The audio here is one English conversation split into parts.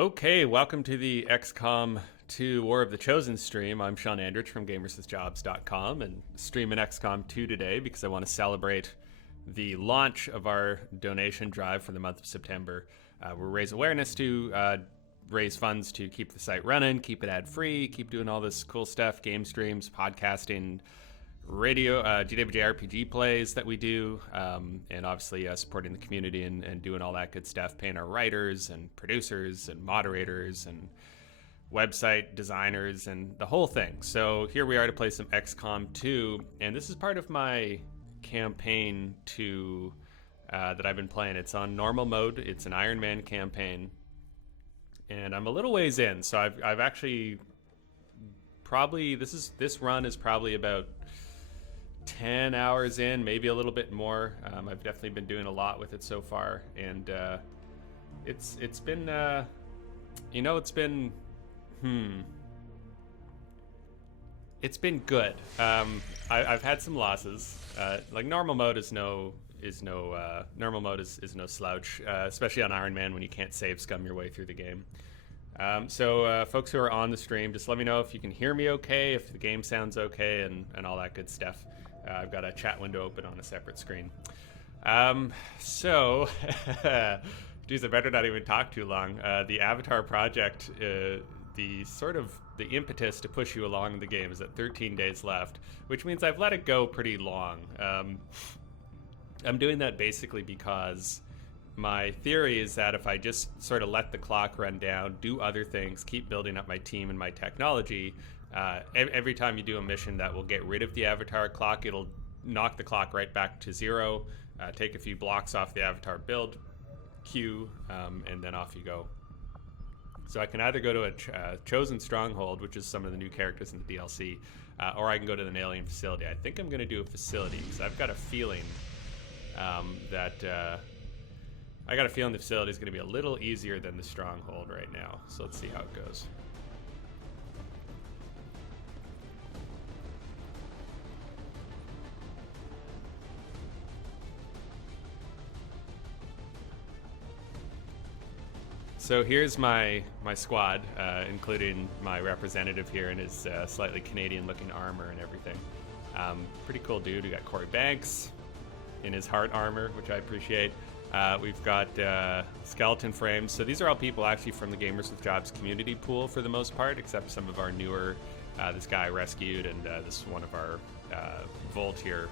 Okay, welcome to the XCOM 2 War of the Chosen stream. I'm Sean Andrich from gamerswithjobs.com and streaming XCOM 2 today because I want to celebrate the launch of our donation drive for the month of September. We'll raise awareness to raise funds to keep the site running, keep it ad-free, keep doing all this cool stuff, game streams, podcasting, radio, GWJ RPG plays that we do, and obviously supporting the community and doing all that good stuff, paying our writers and producers and moderators and website designers and the whole thing. So here we are to play some XCOM 2, and this is part of my campaign to that I've been playing. It's on normal mode. It's an Iron Man campaign, and I'm a little ways in. So I've actually probably this run is probably about 10 hours in, maybe a little bit more. I've definitely been doing a lot with it so far, and it's been it's been good. I've had some losses. Like normal mode is no slouch, especially on Iron Man when you can't save scum your way through the game. So folks who are on the stream, just let me know if you can hear me okay, if the game sounds okay, and all that good stuff. I've got a chat window open on a separate screen. So, geez, I better not even talk too long. The Avatar project, the impetus to push you along in the game is at 13 days left, which means I've let it go pretty long. I'm doing that basically because my theory is that if I just sort of let the clock run down, do other things, keep building up my team and my technology, every time you do a mission that will get rid of the Avatar clock, it'll knock the clock right back to zero, take a few blocks off the Avatar build queue, and then off you go. So I can either go to a chosen stronghold, which is some of the new characters in the DLC, or I can go to the alien facility. I think I'm going to do a facility because I've got a feeling the facility is going to be a little easier than the stronghold right now. So let's see how it goes. So here's my squad, including my representative here in his slightly Canadian-looking armor and everything. Pretty cool dude. We got Corey Banks in his heart armor, which I appreciate. We've got skeleton frames. So these are all people actually from the Gamers with Jobs community pool for the most part, except some of our newer. This guy I rescued, and this is one of our Volt here,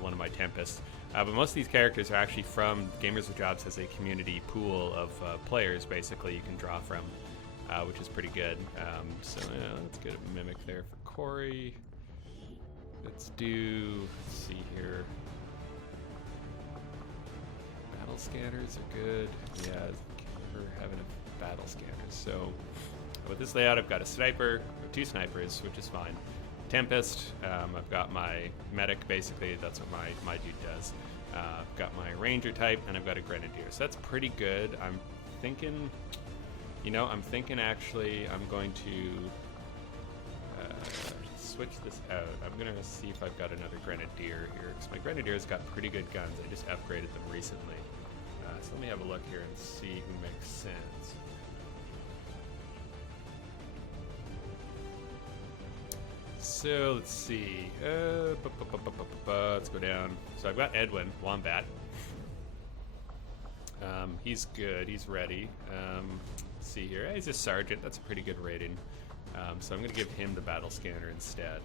one of my Tempests. But most of these characters are actually from Gamers with Jobs has a community pool of players, basically, you can draw from, which is pretty good. So let's get a mimic there for Corey. Let's see here. Battle scanners are good. Yeah, we're having a battle scanners. So with this layout, I've got a sniper, two snipers, which is fine. Tempest, I've got my medic, basically, that's what my dude does. I've got my ranger type, and I've got a grenadier, so that's pretty good. I'm thinking actually I'm going to switch this out. I'm going to see if I've got another grenadier here, because my grenadier's got pretty good guns. I just upgraded them recently. So let me have a look here and see who makes sense. So let's see. Let's go down. So I've got Edwin Wombat. He's good. He's ready. Let's see here. He's a sergeant. That's a pretty good rating. So I'm going to give him the battle scanner instead.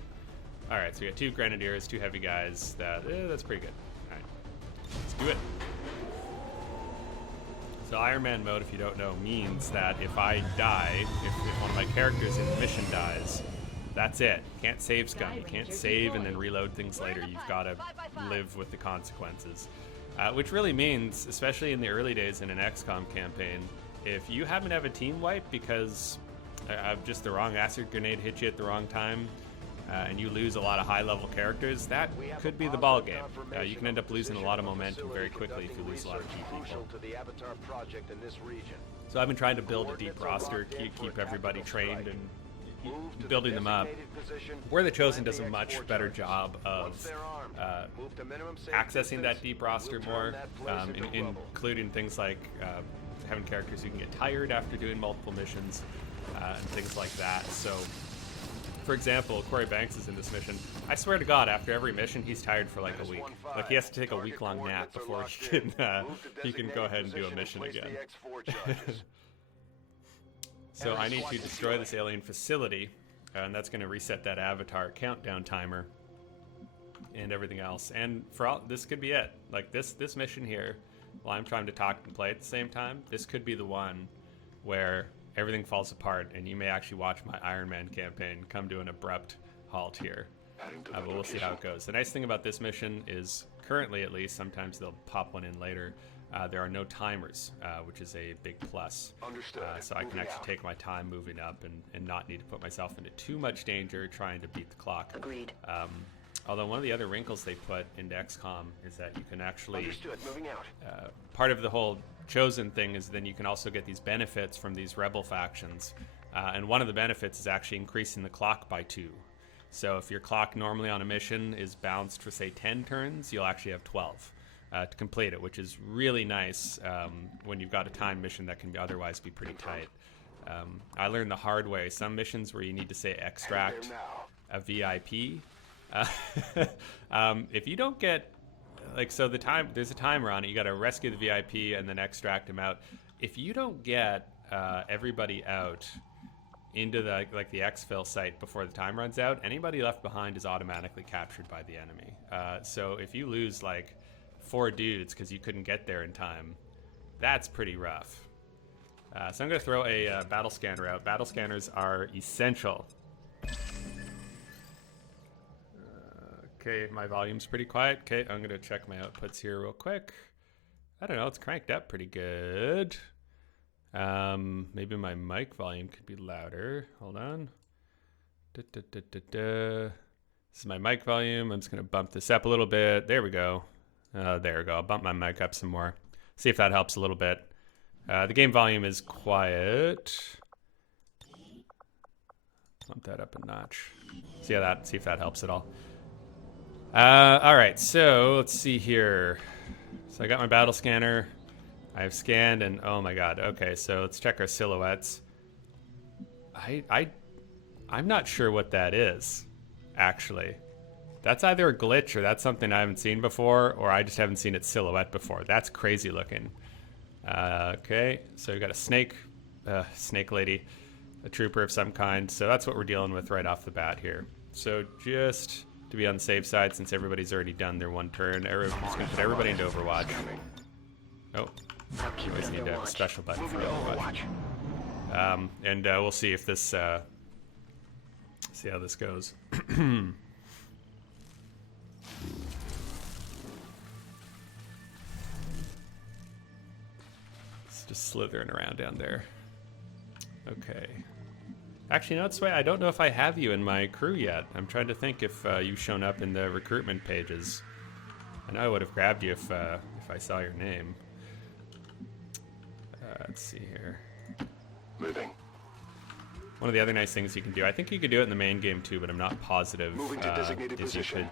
All right. So we got two grenadiers, two heavy guys. That's pretty good. All right. Let's do it. So Iron Man mode, if you don't know, means that if I die, if one of my characters in the mission dies, that's it. You can't save scum. You can't save and then reload things later. You've got to live with the consequences. Which really means, especially in the early days in an XCOM campaign, if you happen to have a team wipe because just the wrong acid grenade hit you at the wrong time, and you lose a lot of high-level characters, that could be the ball game. You can end up losing a lot of momentum very quickly if you lose a lot of key people. So I've been trying to build a deep roster, keep everybody trained and building them up. Where the Chosen does a much better job of accessing that deep roster more, including things like having characters who can get tired after doing multiple missions and things like that. So, for example, Corey Banks is in this mission. I swear to God, after every mission, he's tired for like a week. Like he has to take a week-long nap before he can go ahead and do a mission again. So I need to destroy this alien facility, and that's going to reset that avatar countdown timer and everything else. And for all, this could be it. Like this mission here, while I'm trying to talk and play at the same time, this could be the one where everything falls apart, and you may actually watch my Iron Man campaign come to an abrupt halt here. But we'll see how it goes. The nice thing about this mission is, currently at least, sometimes they'll pop one in later, there are no timers, which is a big plus. So I can actually take my time moving up and not need to put myself into too much danger trying to beat the clock. Agreed. Although one of the other wrinkles they put into XCOM is that you can actually... Understood. Moving out. Part of the whole Chosen thing is then you can also get these benefits from these rebel factions. And one of the benefits is actually increasing the clock by 2. So if your clock normally on a mission is bounced for, say, 10 turns, you'll actually have 12 to complete it, which is really nice when you've got a time mission that can otherwise be pretty tight. I learned the hard way. Some missions where you need to, say, extract a VIP. If you don't get... Like, so there's a timer on it. You got to rescue the VIP and then extract him out. If you don't get everybody out into the exfil site before the time runs out, anybody left behind is automatically captured by the enemy. So if you lose like 4 dudes because you couldn't get there in time, that's pretty rough. So I'm going to throw a battle scanner out. Battle scanners are essential. Okay, my volume's pretty quiet. Okay, I'm going to check my outputs here real quick. I don't know, it's cranked up pretty good. Maybe my mic volume could be louder. Hold on. This is my mic volume. I'm just going to bump this up a little bit. There we go. There we go. I'll bump my mic up some more. See if that helps a little bit. The game volume is quiet. Bump that up a notch. See if that helps at all. All right, so let's see here. So I got my battle scanner. I've scanned, and oh my god. Okay, so let's check our silhouettes. I'm not sure what that is, actually. That's either a glitch or that's something I haven't seen before, or I just haven't seen its silhouette before. That's crazy looking. Okay, so we got a snake lady, a trooper of some kind. So that's what we're dealing with right off the bat here. So just to be on the safe side, since everybody's already done their one turn, I'm just going to put everybody into Overwatch. Oh, I always need to have a special button for Overwatch. And we'll see if this, see how this goes. It's just slithering around down there. Okay. Actually, no, it's wait. I don't know if I have you in my crew yet. I'm trying to think if you've shown up in the recruitment pages. I know I would have grabbed you if I saw your name. Let's see here. Moving. One of the other nice things you can do, I think you could do it in the main game too, but I'm not positive. Moving to designated position.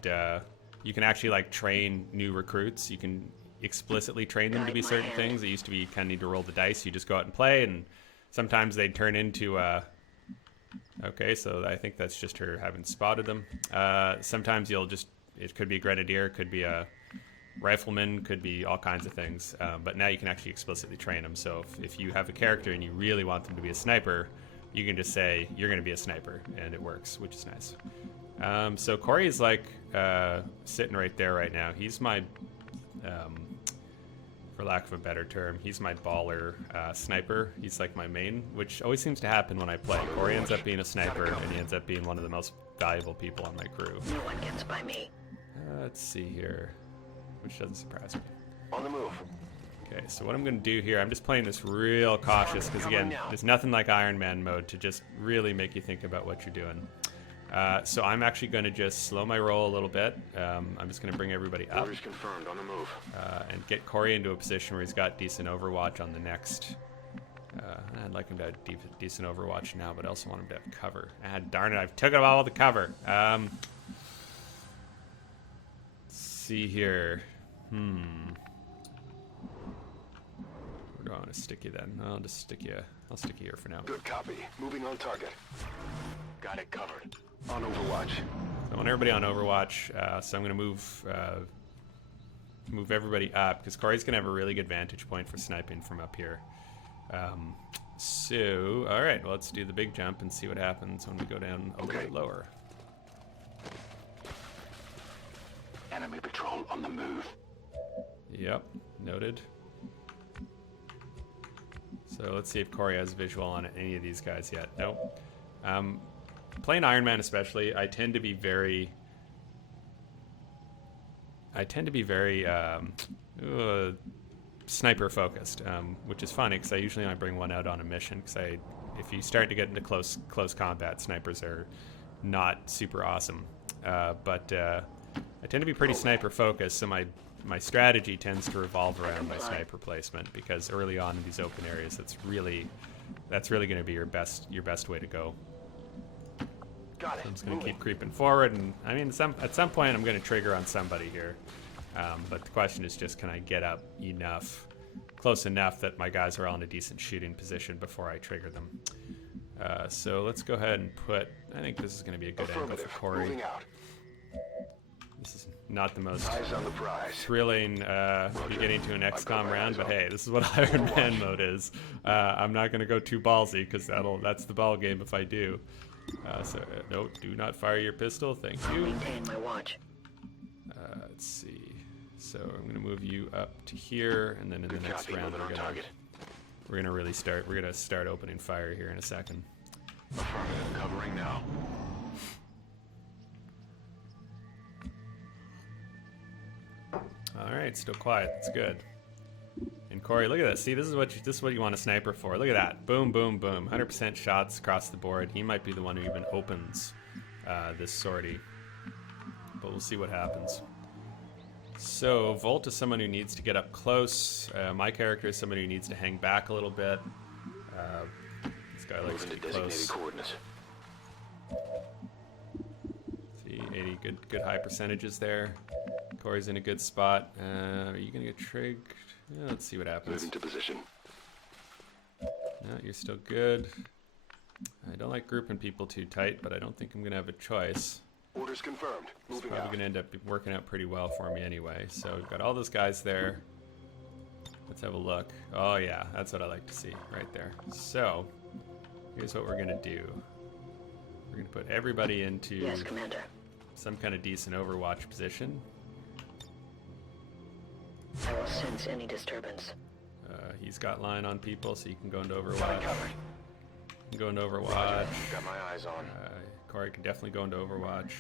You can actually like train new recruits. You can explicitly train them to be certain things. It used to be you kind of need to roll the dice. You just go out and play, and sometimes they'd turn into okay, so I think that's just her having spotted them. Sometimes it could be a grenadier, could be a rifleman, could be all kinds of things. But now you can actually explicitly train them. So if you have a character and you really want them to be a sniper, you can just say, you're going to be a sniper, and it works, which is nice. So Corey is like sitting right there right now. He's my, for lack of a better term, he's my baller sniper. He's like my main, which always seems to happen when I play. Corey ends up being a sniper, and he ends up being one of the most valuable people on my crew. No one gets by me. Let's see here, which doesn't surprise me. On the move. Okay, so what I'm going to do here, I'm just playing this real cautious, because again, there's nothing like Iron Man mode to just really make you think about what you're doing. So I'm actually going to just slow my roll a little bit. I'm just going to bring everybody up. Orders confirmed. On the move. And get Corey into a position where he's got decent Overwatch on the next. I'd like him to have decent Overwatch now, but I also want him to have cover. Darn it, I've took it all the cover. Let's see here. We're Where do I want to stick you then? I'll just stick you. I'll stick you here for now. Good copy. Moving on target. Got it covered. On Overwatch. I want everybody on Overwatch, so I'm going to move everybody up, because Corey's going to have a really good vantage point for sniping from up here. So, alright, well, let's do the big jump and see what happens when we go down a little bit lower. Enemy patrol on the move. Yep, noted. So let's see if Corey has visual on any of these guys yet. Nope. Playing Iron Man especially, I tend to be very sniper focused, which is funny because I usually only bring one out on a mission. Because if you start to get into close combat, snipers are not super awesome. But I tend to be pretty sniper focused, so my strategy tends to revolve around my sniper placement, because early on in these open areas, that's really going to be your best way to go. Got it. So I'm just going to keep creeping forward, and I mean, at some point I'm going to trigger on somebody here. But the question is just, can I get up close enough that my guys are all in a decent shooting position before I trigger them. So let's go ahead and I think this is going to be a good angle for Corey. Moving out. This is not the most Eyes on the prize. thrilling beginning to an XCOM round, but hey, this is what Iron Man mode is. I'm not going to go too ballsy, because that's the ball game if I do. No, do not fire your pistol. Thank you. Maintain my watch. Let's see. So I'm going to move you up to here, and then in the next round we're going to really start. We're going to start opening fire here in a second. Affirmative, covering now. All right, still quiet. That's good. And Corey, look at this. See, this is what you want a sniper for. Look at that. Boom, boom, boom. 100% shots across the board. He might be the one who even opens this sortie, but we'll see what happens. So Volt is someone who needs to get up close. My character is someone who needs to hang back a little bit. This guy likes to be close. See, 80 good high percentages there. Corey's in a good spot. Are you gonna get trigged? Yeah, let's see what happens. Move into position. No, you're still good. I don't like grouping people too tight, but I don't think I'm gonna have a choice. Orders confirmed. It's Moving probably out. gonna end up working out pretty well for me anyway. So we've got all those guys there. Let's have a look. Oh yeah, that's what I like to see right there. So here's what we're gonna do. We're gonna put everybody into Yes, Commander. some kind of decent Overwatch position. I will sense any disturbance. He's got line on people, so you can go into Got it Overwatch. covered. You can go into Overwatch. Got my eyes on. Corey can definitely go into Overwatch.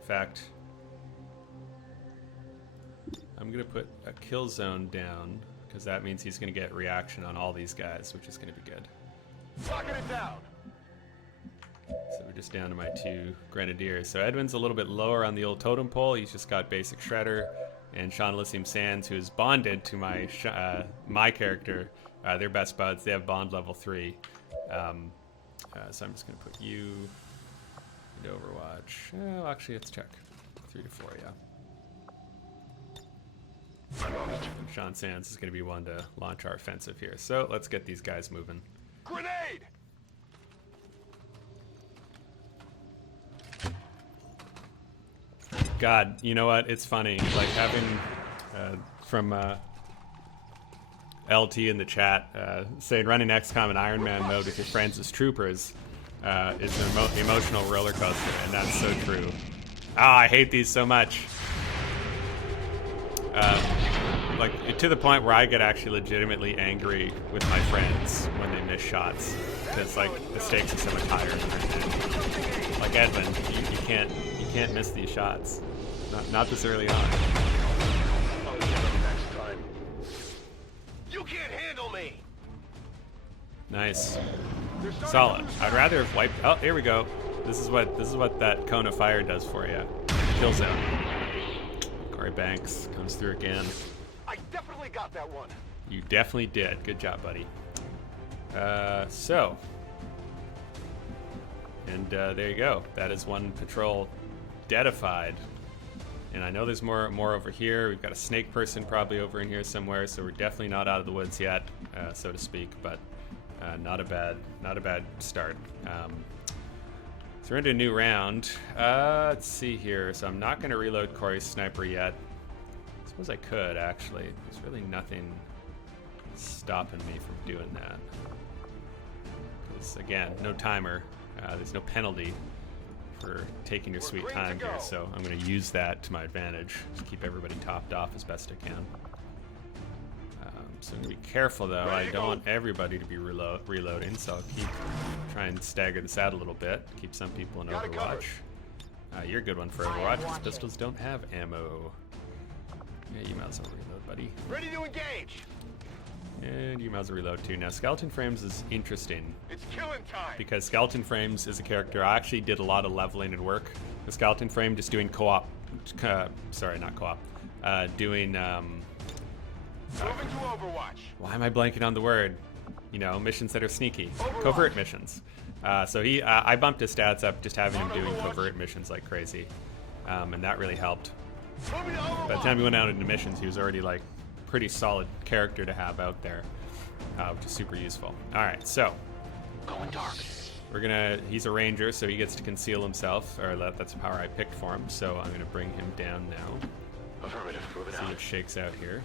In fact, I'm going to put a kill zone down, because that means he's going to get reaction on all these guys, which is going to be good. Locking it down. So we're just down to my 2 Grenadiers. So Edwin's a little bit lower on the old totem pole. He's just got basic Shredder. And Sean Elysium Sands, who is bonded to my character, they're best buds. They have bond level 3. So I'm just going to put you into Overwatch. Well, actually, let's check. 3 to 4, yeah. And Sean Sands is going to be one to launch our offensive here. So let's get these guys moving. Grenade! God, you know what? It's funny. Like having from LT in the chat saying running XCOM and Iron Man mode with your friends as troopers is an emotional roller coaster, and that's so true. Ah, I hate these so much. Like to the point where I get actually legitimately angry with my friends when they miss shots, because like the stakes are so much higher than they're like Edmund, you can't miss these shots. Not this early on. You can't handle me. Nice. Solid. I'd rather have wiped. Oh, here we go. This is what that cone of fire does for you. Kill zone. Corey Banks comes through again. I definitely got that one. You definitely did. Good job, buddy. And there you go. That is one patrol deadified. And I know there's more over here. We've got a snake person probably over in here somewhere, so we're definitely not out of the woods yet, so to speak. But not a bad start. So we're into a new round. Let's see here. So I'm not going to reload Corey's sniper yet. I suppose I could, actually. There's really nothing stopping me from doing that. Because, again, no timer. There's no penalty for taking your sweet time here, so I'm going to use that to my advantage. Just keep everybody topped off as best I can. So I'm going to be careful, though. I don't want everybody to be reloading, so I'll keep trying to stagger this out a little bit. Keep some people in Overwatch. You're a good one for Overwatch, because pistols don't have ammo. Yeah, you might as well reload, buddy. Ready to engage. And you might as well reload, too. Now, Skeleton Frames is interesting. It's killing time. Because Skeleton Frames is a character I actually did a lot of leveling and work with Skeleton Frame, just doing co-op. Sorry, not co-op. Doing... Moving to Overwatch. Why am I blanking on the word? You know, missions that are sneaky. Covert missions. So I bumped his stats up just having him doing covert missions like crazy. And that really helped. By the time he went out into missions, he was already like a pretty solid character to have out there, which is super useful. Alright, so. Going dark. He's a ranger, so he gets to conceal himself, or that's the power I picked for him, so I'm gonna bring him down now. Affirmative, moving See out. what shakes out here.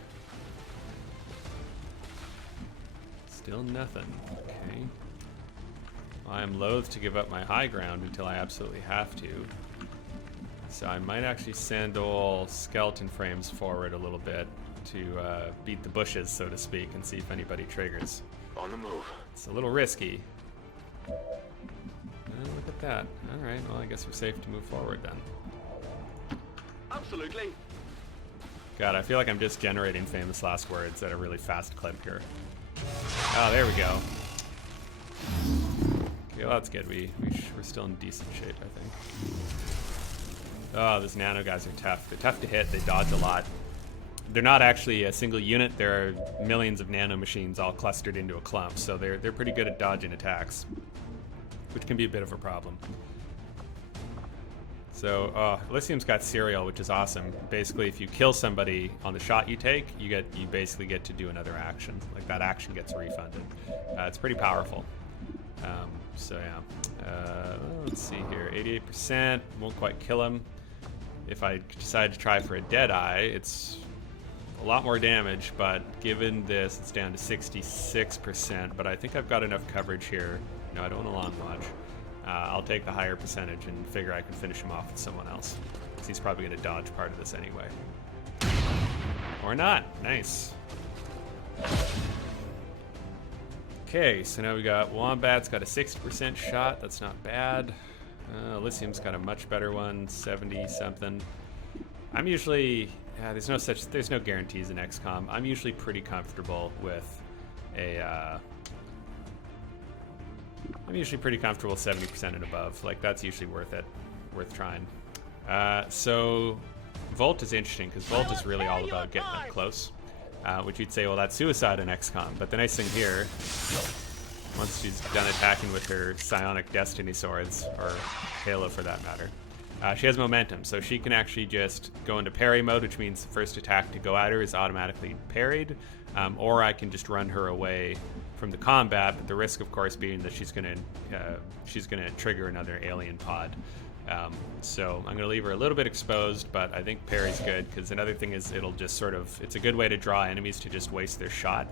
Still nothing. Okay. I am loath to give up my high ground until I absolutely have to. So I might actually send old Skeleton Frames forward a little bit to beat the bushes, so to speak, and see if anybody triggers. On the move. It's a little risky. Oh, look at that. Alright, well I guess we're safe to move forward then. Absolutely. God, I feel like I'm just generating famous last words at a really fast clip here. Oh, there we go. Okay, well, that's good. We're still in decent shape, I think. Oh, those nano guys are tough. They're tough to hit. They dodge a lot. They're not actually a single unit. There are millions of nano machines all clustered into a clump, so they're pretty good at dodging attacks, which can be a bit of a problem. So, Elysium's got serial, which is awesome. Basically, if you kill somebody on the shot you take, you basically get to do another action. Like, that action gets refunded. It's pretty powerful. So, yeah. Let's see here. 88%. Won't quite kill him. If I decide to try for a Deadeye, it's a lot more damage, but given this, it's down to 66%. But I think I've got enough coverage here. No, I don't want a long watch. I'll take the higher percentage and figure I can finish him off with someone else, because he's probably going to dodge part of this anyway. Or not. Nice. Okay, so now we got Wombat's got a 60% shot. That's not bad. Elysium's got a much better one, 70-something. I'm usually... there's no guarantees in XCOM. I'm usually pretty comfortable with a... I'm usually pretty comfortable 70% and above. Like, that's usually worth it. Worth trying. So, Volt is interesting, because Volt is really all about getting up close. Which you'd say, well, that's suicide in XCOM. But the nice thing here, once she's done attacking with her psionic destiny swords, or Halo for that matter, she has momentum. So she can actually just go into parry mode, which means the first attack to go at her is automatically parried. Or I can just run her away from the combat, but the risk, of course, being that she's gonna trigger another alien pod. So I'm gonna leave her a little bit exposed, but I think parry's good, because another thing is it'll just sort of, it's a good way to draw enemies to just waste their shot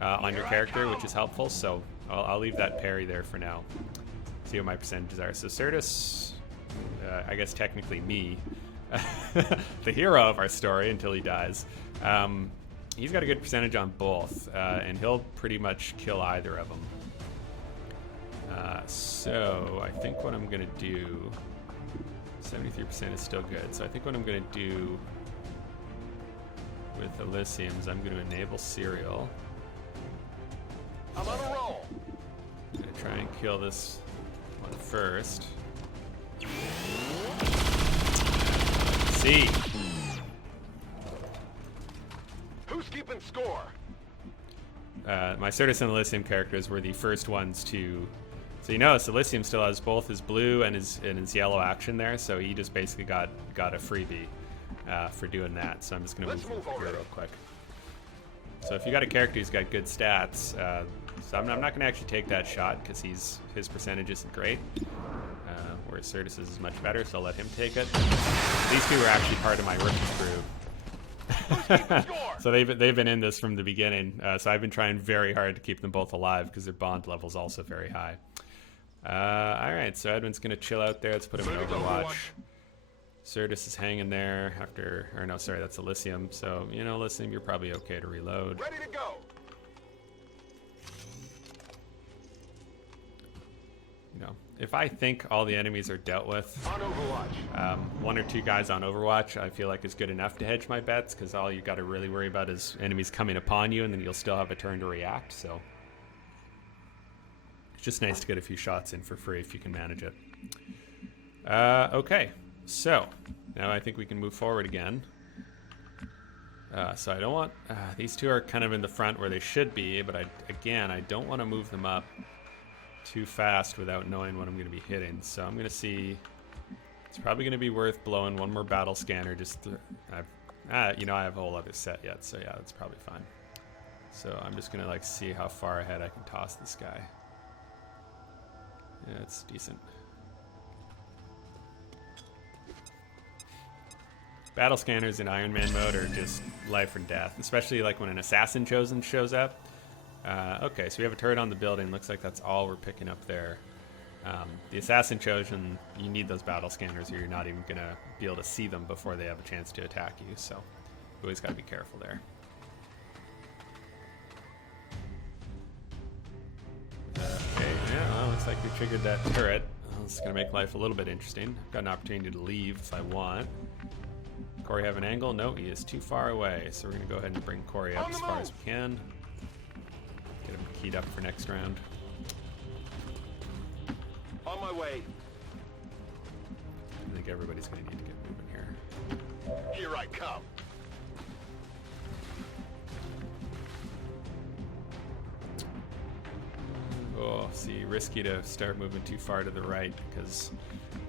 on your character, which is helpful. So I'll leave that parry there for now. See what my percentages are. So Certus, I guess technically me, the hero of our story until he dies. He's got a good percentage on both, and he'll pretty much kill either of them. So I think what I'm gonna do, 73% is still good. So I think what I'm gonna do with Elysium is I'm gonna enable serial. I'm on a roll. I'm gonna try and kill this one first. See. Who's keeping score? My Certus and Elysium characters were the first ones to... So you notice Elysium still has both his blue and his yellow action there, so he just basically got a freebie. for doing that. So I'm just going to move over here real quick. So if you got a character who's got good stats, so I'm not going to actually take that shot because his percentage isn't great. Whereas Certus is much better, so I'll let him take it. These two are actually part of my rookie crew. So they've been in this from the beginning. So I've been trying very hard to keep them both alive because their bond level is also very high. All right, so Edwin's going to chill out there. Let's put him in Overwatch. Certus is hanging there after, or no, sorry, that's Elysium. So, you know, Elysium, you're probably okay to reload. Ready to go. You know, if I think all the enemies are dealt with, On Overwatch. one or two guys on Overwatch, I feel like is good enough to hedge my bets, because all you got to really worry about is enemies coming upon you, and then you'll still have a turn to react. So it's just nice to get a few shots in for free if you can manage it. Okay, so now I think we can move forward again. So I don't want these two are kind of in the front where they should be, but I don't want to move them up too fast without knowing what I'm going to be hitting. So I'm going to see. It's probably going to be worth blowing one more battle scanner. Just you know, I have a whole other set yet, so yeah, that's probably fine. So I'm just going to like see how far ahead I can toss this guy. Yeah, it's decent. Battle scanners in Iron Man mode are just life or death, especially like when an assassin chosen shows up. Okay, so we have a turret on the building. Looks like that's all we're picking up there. The assassin chosen, you need those battle scanners or you're not even going to be able to see them before they have a chance to attack you. So you always got to be careful there. Okay, yeah, well, looks like we triggered that turret. Well, it's going to make life a little bit interesting. I've got an opportunity to leave if I want. Corey have an angle? No, he is too far away. So we're going to go ahead and bring Corey up as far as we can. Get him keyed up for next round. On my way. I think everybody's going to need to get moving here. Here I come. Oh, see, risky to start moving too far to the right because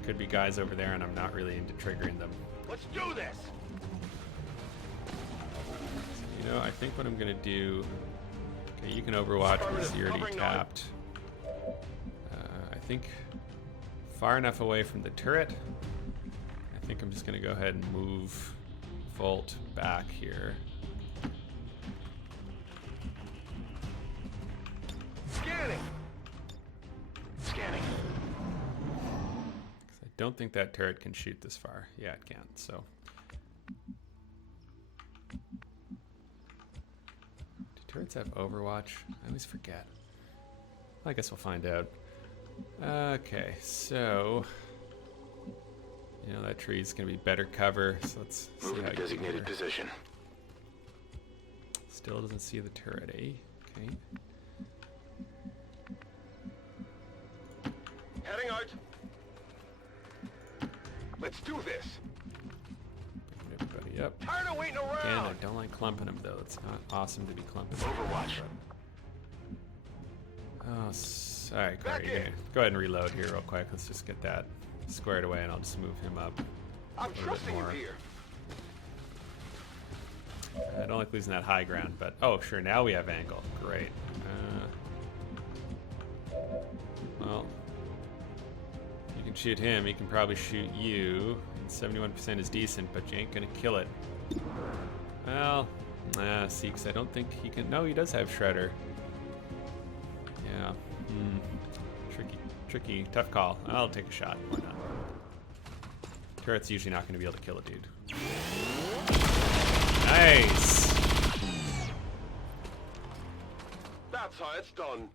could be guys over there and I'm not really into triggering them. Let's do this. You know, I think what I'm going to do... Okay, you can Overwatch because you're already tapped. I think far enough away from the turret. I think I'm just going to go ahead and move Volt back here. Scanning. Scanning. I don't think that turret can shoot this far. Yeah, it can. So, do turrets have Overwatch? I always forget. I guess we'll find out. Okay, so you know that tree's gonna be better cover. So let's see Move how to you designated do. position. Still doesn't see the turret, eh? Okay. Heading out. Let's do this. Bring everybody up. Tired of waiting around. Again, I don't like clumping them though. It's not awesome to be clumping. Overwatch. Oh, sorry, Back Corey. in. Go ahead and reload here real quick. Let's just get that squared away, and I'll just move him up. I'm bit trusting you more. here. I don't like losing that high ground, but oh, sure. Now we have angle. Great. Well, you can shoot him. He can probably shoot you. And 71% is decent, but you ain't gonna kill it. Well, see, 'cause I don't think he can. No, he does have Shredder. Yeah. Tricky. Tough call. I'll take a shot. Why not? Turret's usually not going to be able to kill a dude. Nice. That's how it's done.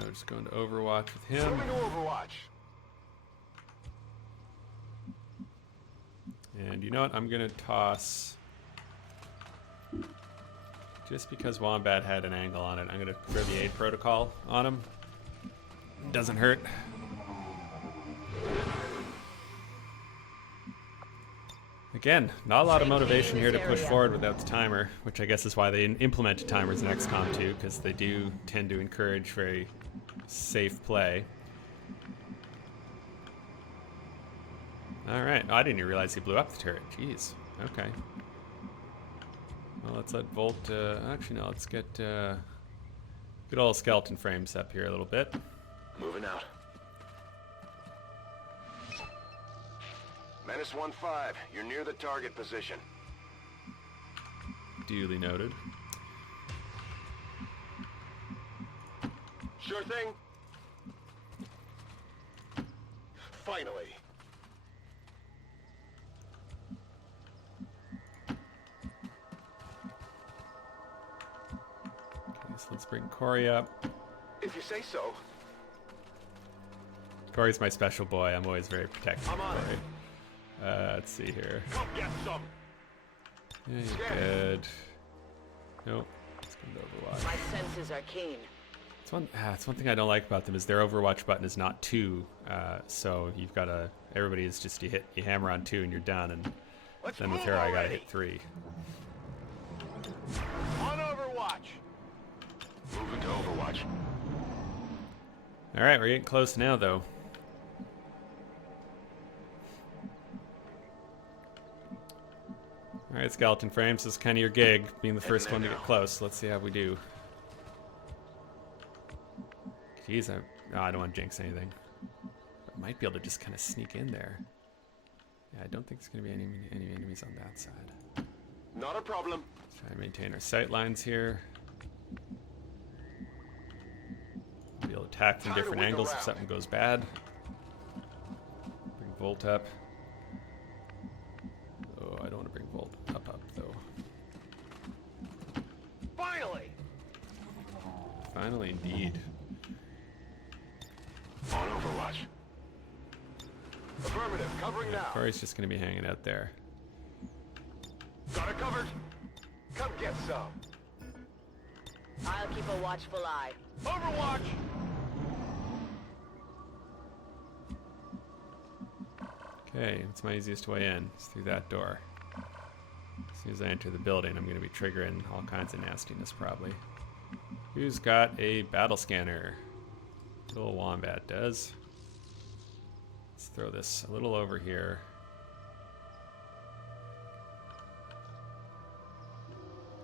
We're just going to Overwatch with him. Moving to Overwatch. And you know what? I'm going to toss... Just because Wombat had an angle on it, I'm going to throw the aid protocol on him. Doesn't hurt. Again, not a lot of motivation here to push forward without the timer, which I guess is why they implemented timers in XCOM 2, because they do tend to encourage very safe play. Alright. Oh, I didn't even realize he blew up the turret. Jeez. Okay. Well, let's let Volt... actually, no. Let's get... good old skeleton frames up here a little bit. Moving out. Menace 1-5, you're near the target position. Duly noted. Sure thing. Finally. Okay, so let's bring Corey up. If you say so. Corey's my special boy. I'm always very protective I'm of on it. Corey. Let's see here. Come get some. Yeah, you're good. Nope. Let's go to Overwatch. My senses are keen. It's one thing I don't like about them is their Overwatch button is not 2, so you've got to... Everybody is just you hammer on 2 and you're done, and Let's then with move her I gotta already. hit 3. On Overwatch. Moving to Overwatch. All right, we're getting close now, though. All right, skeleton frames. This is kind of your gig, being the first one to get close. Let's see how we do. Jeez, I don't want to jinx anything. I might be able to just kind of sneak in there. Yeah, I don't think there's going to be any enemies on that side. Not a problem. Let's try and maintain our sight lines here. Be able to attack from different angles if something goes bad. Bring Volt up. Oh, I don't want to bring Volt up though. Finally. Finally, indeed. On Overwatch. Affirmative. Covering now. Corey's just going to be hanging out there. Got it covered. Come get some. I'll keep a watchful eye. Overwatch. Okay, it's my easiest way in. It's through that door. As soon as I enter the building, I'm going to be triggering all kinds of nastiness, probably. Who's got a battle scanner? Little Wombat does. Let's throw this a little over here.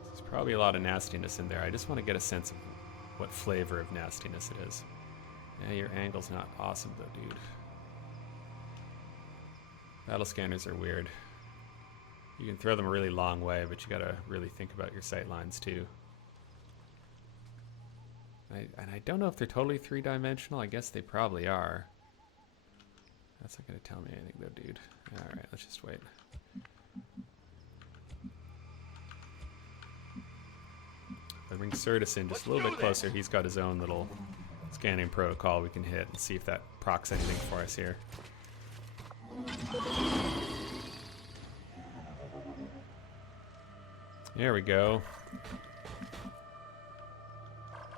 There's probably a lot of nastiness in there. I just want to get a sense of what flavor of nastiness it is. Yeah, your angle's not awesome though, dude. Battle scanners are weird. You can throw them a really long way, but you gotta really think about your sight lines too. And I don't know if they're totally three-dimensional. I guess they probably are. That's not gonna tell me anything though, dude. Alright, let's just wait. If I bring Certus in just a little bit closer, he's got his own little scanning protocol we can hit and see if that procs anything for us here. There we go.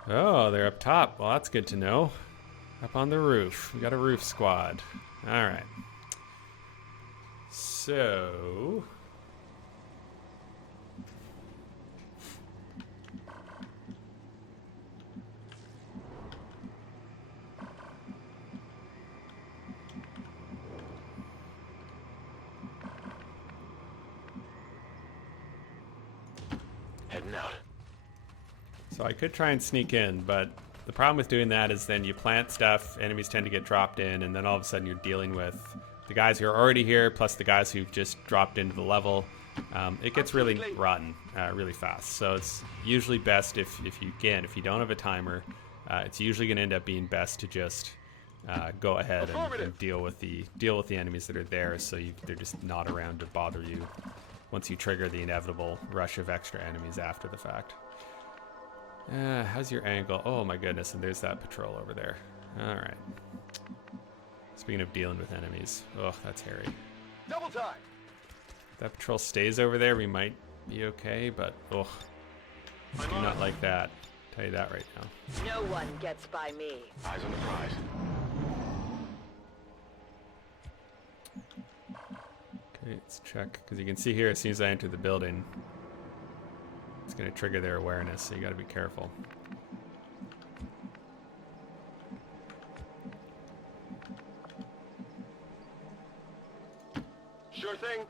Oh, they're up top. Well, that's good to know. Up on the roof. We got a roof squad. All right. So... Heading out. So I could try and sneak in, but the problem with doing that is then you plant stuff, enemies tend to get dropped in, and then all of a sudden you're dealing with the guys who are already here, plus the guys who've just dropped into the level. It gets really rotten really fast. So it's usually best if you don't have a timer, it's usually going to end up being best to just go ahead and deal with the enemies that are there, so they're just not around to bother you once you trigger the inevitable rush of extra enemies after the fact. How's your angle? Oh my goodness, and there's that patrol over there. Alright. Speaking of dealing with enemies. Oh, that's hairy. Double time. If that patrol stays over there, we might be okay, but oh, do not like that. I'll tell you that right now. No one gets by me. Eyes on the prize. Okay, let's check, because you can see here as soon as I enter the building, it's going to trigger their awareness, so you got to be careful. Sure thing.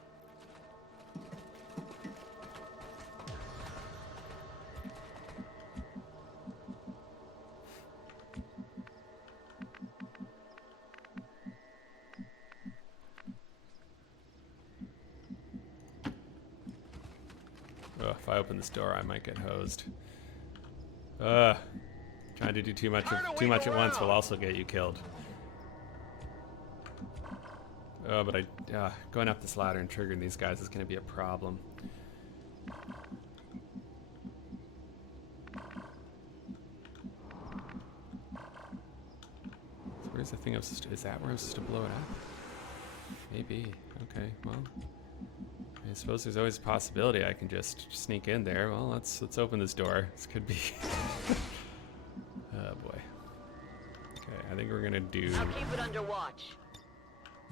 Oh, if I open this door, I might get hosed. Trying to do too much at once will also get you killed. Oh, but going up this ladder and triggering these guys is going to be a problem. So where's the thing? Is that where I'm supposed to blow it up? Maybe. Okay. Well, I suppose there's always a possibility I can just sneak in there. Well, let's open this door. This could be. Oh boy. Okay, I think we're gonna do. I'll keep it under watch.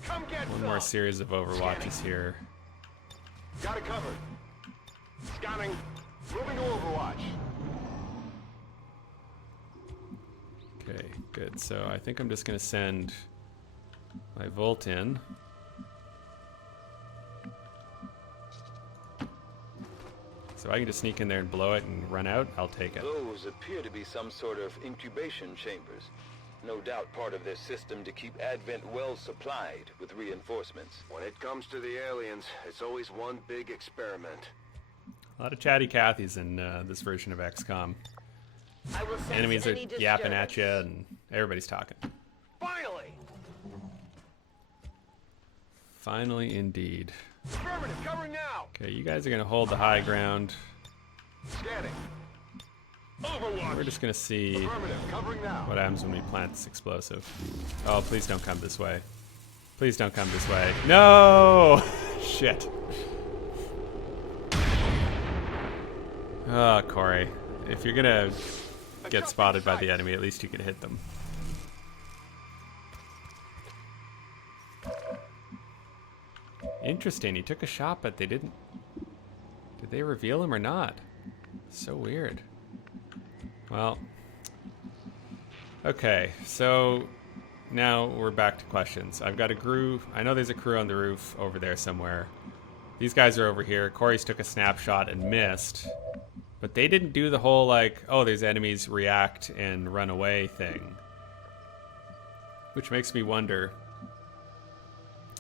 Come get one more series of overwatches here. Got it covered. Scanning. Moving to Overwatch. Okay, good. So I think I'm just gonna send my Volt in. So I can just sneak in there and blow it and run out, I'll take it. Those appear to be some sort of incubation chambers. No doubt part of their system to keep Advent well supplied with reinforcements. When it comes to the aliens, it's always one big experiment. A lot of chatty Cathys in this version of XCOM. I will sense Enemies are any yapping at you disturbance. and everybody's talking. Finally! Finally, indeed. Affirmative, covering now! Okay, you guys are gonna hold the high ground. Scanning. Overwatch! We're just gonna see Affirmative, covering now. what happens when we plant this explosive. Oh, please don't come this way. Please don't come this way. No! Shit. Oh, Corey. If you're gonna get spotted by the enemy, at least you can hit them. Interesting. He took a shot, but they didn't. Did they reveal him or not? So weird. Well. Okay, so now we're back to questions. I've got a crew. I know there's a crew on the roof over there somewhere. These guys are over here. Corey's took a snapshot and missed. But they didn't do the whole, like, oh, there's enemies, react and run away thing. Which makes me wonder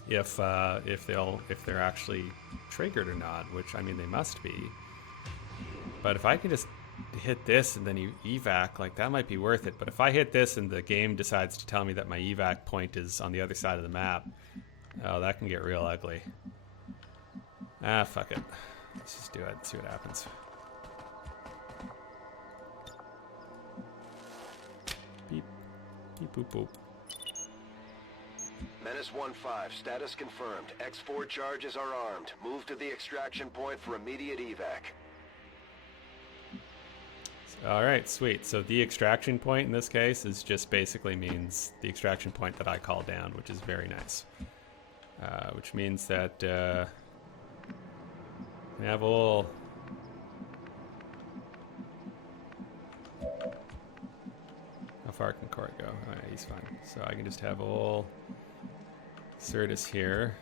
if they're actually triggered or not, which, I mean, they must be. But if I can just hit this and then you evac, like, that might be worth it. But if I hit this and the game decides to tell me that my evac point is on the other side of the map, oh, that can get real ugly. Ah, fuck it. Let's just do it, see what happens. Beep. Beep, boop, boop. Menace 1-5, status confirmed. X4 charges are armed. Move to the extraction point for immediate evac. All right, sweet. So the extraction point in this case is just basically means the extraction point that I call down, which is very nice. Which means that we have all. How far can Corey go? Oh, yeah, he's fine. So I can just have all Certus here.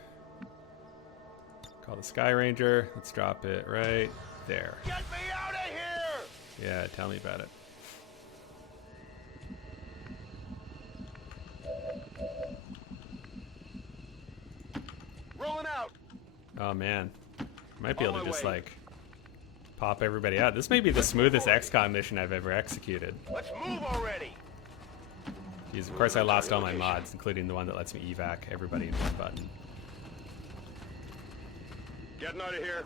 Call the Sky Ranger. Let's drop it right there. Get me out of here! Yeah, tell me about it. Rolling out! Oh man, might be On able to my just way. like pop everybody out. This may be the smoothest XCOM mission I've ever executed. Let's move already! Because of course I lost all my mods, including the one that lets me evac everybody in one button. Getting out of here.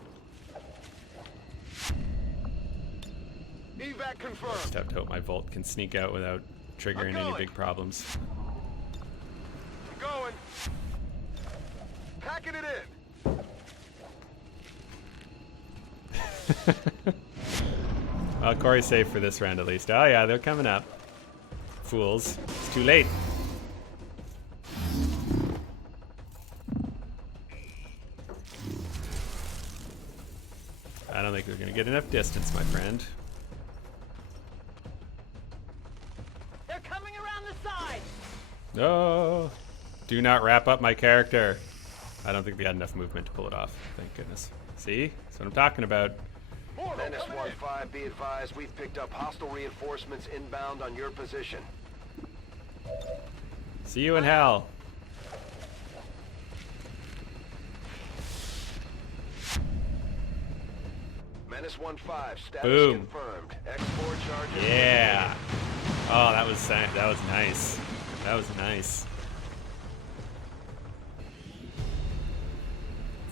Evac confirmed. Just have to hope my Volt can sneak out without triggering I'm any going. big problems. I'm going. Packing it in. Well, Corey's safe for this round at least. Oh yeah, they're coming up. Fools. It's too late. I don't think we're gonna get enough distance, my friend. They're coming around the side. No! Do not wrap up my character. I don't think we had enough movement to pull it off. Thank goodness. See? That's what I'm talking about. Menace 1-5, be advised, we've picked up hostile reinforcements inbound on your position. See you in hell. Menace 1-5, status Boom. confirmed. X4 charges. Yeah. Oh, that was nice. That was nice.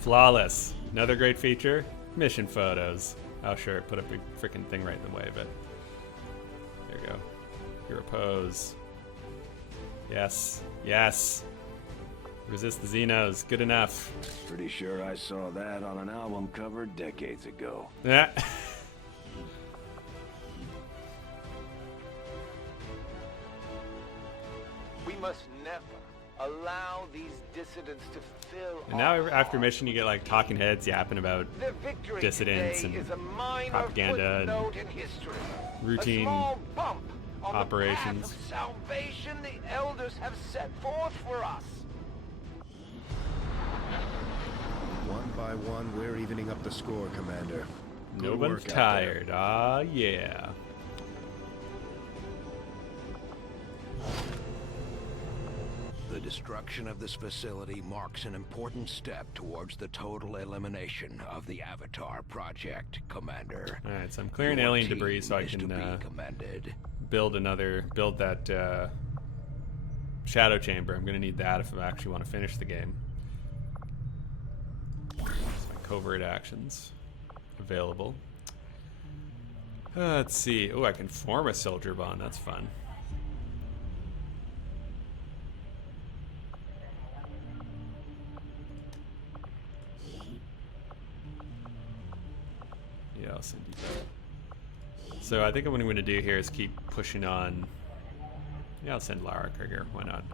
Flawless. Another great feature, mission photos. Oh sure, put a big freaking thing right in the way, but there you go. Hero pose. Yes, yes. Resist the Xenos, good enough. Pretty sure I saw that on an album cover decades ago. Yeah. We must never allow these dissidents to fill And now after mission you get like talking heads yapping about the victory dissidents today and is a minor propaganda and footnote in history. routine A small bump on operations. the path of salvation the elders have set forth for us. One by one, we're evening up the score, Commander. No Good one's work out there. tired. Ah, yeah. The destruction of this facility marks an important step towards the total elimination of the Avatar Project, Commander. All right, so I'm clearing Your alien team debris so I is to can be commended. build that shadow chamber. I'm gonna need that if I actually want to finish the game. So my covert actions available. Let's see. Oh, I can form a soldier bond. That's fun. Yeah, I'll send you that. So I think what I'm going to do here is keep pushing on. Yeah, I'll send Lara Krieger. Why not?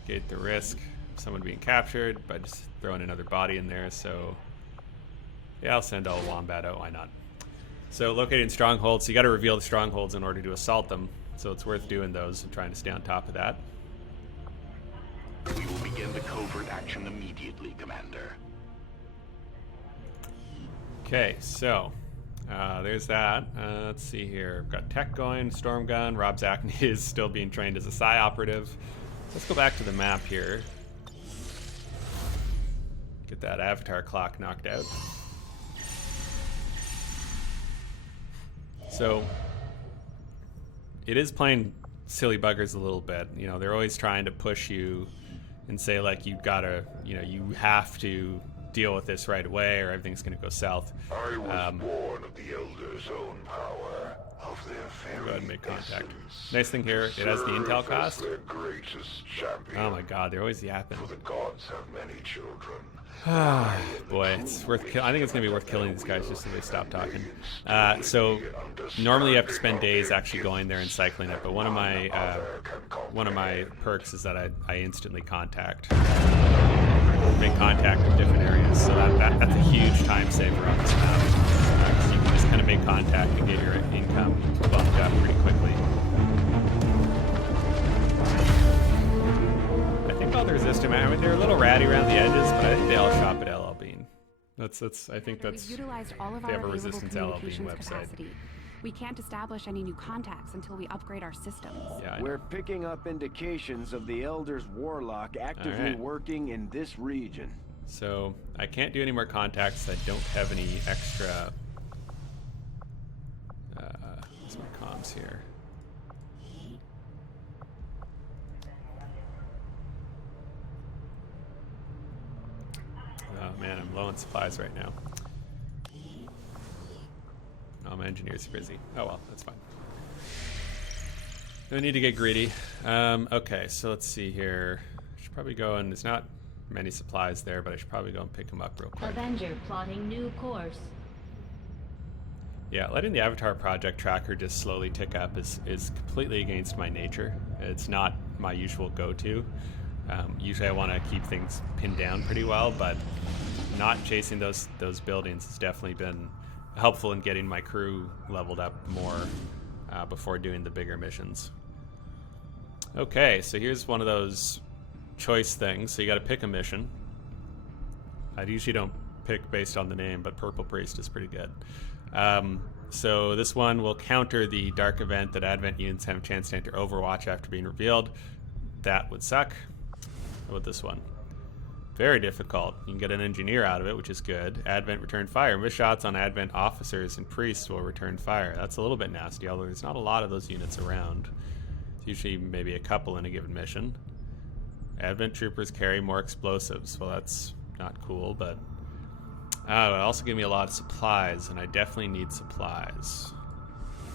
Negate the risk of someone being captured by just throwing another body in there. So yeah, I'll send all Wombat out. Why not? So locating strongholds. So you got to reveal the strongholds in order to assault them. So it's worth doing those and trying to stay on top of that. We will begin the covert action immediately, Commander. Okay, so there's that. Let's see here. We've got tech going, storm gun. Rob Zachney is still being trained as a psi operative. Let's go back to the map here. Get that avatar clock knocked out. So it is playing silly buggers a little bit. You know, they're always trying to push you and say like you gotta, you know, you have to deal with this right away or everything's gonna go south. I was born of the Elders' own power, of their very Go ahead and make contact. essence. Nice thing here, it has the Serve intel as cost. their greatest champion. Oh my god, they're always yapping. For the gods have many children. Boy, it's worth. I think it's gonna be worth killing these guys just so they stop talking. So normally you have to spend days actually going there and cycling it, but one of my perks is that I instantly make contact in different areas. So that's a huge time saver on this map. 'Cause you can just kind of make contact and get your income bumped up pretty quickly. I think I'll resist him. I mean, they're a little ratty around the edges, but I think they all shop at LL Bean. I think that's. We've utilized all of they our have a available resistance LL Bean communications website. capacity. We can't establish any new contacts until we upgrade our systems. Yeah, I know. We're picking up indications of the Elder's warlock actively Alright. working in this region. So I can't do any more contacts. I don't have any extra. What's my comms here? Oh man, I'm low on supplies right now. All my engineers are busy. Oh well, that's fine. No need to get greedy. Okay, so let's see here. I should probably go and there's not many supplies there, but I should probably go and pick them up real quick. Avenger plotting new course. Yeah, letting the Avatar Project tracker just slowly tick up is completely against my nature. It's not my usual go-to. Usually I want to keep things pinned down pretty well, but not chasing those buildings has definitely been helpful in getting my crew leveled up more before doing the bigger missions. Okay, so here's one of those choice things. So you got to pick a mission. I usually don't pick based on the name, but Purple Priest is pretty good. So this one will counter the dark event that Advent units have a chance to enter Overwatch after being revealed. That would suck. How about this one? Very difficult. You can get an engineer out of it, which is good. Advent return fire. Miss shots on Advent officers and priests will return fire. That's a little bit nasty, although there's not a lot of those units around. It's usually maybe a couple in a given mission. Advent troopers carry more explosives. Well, that's not cool, but it also give me a lot of supplies, and I definitely need supplies.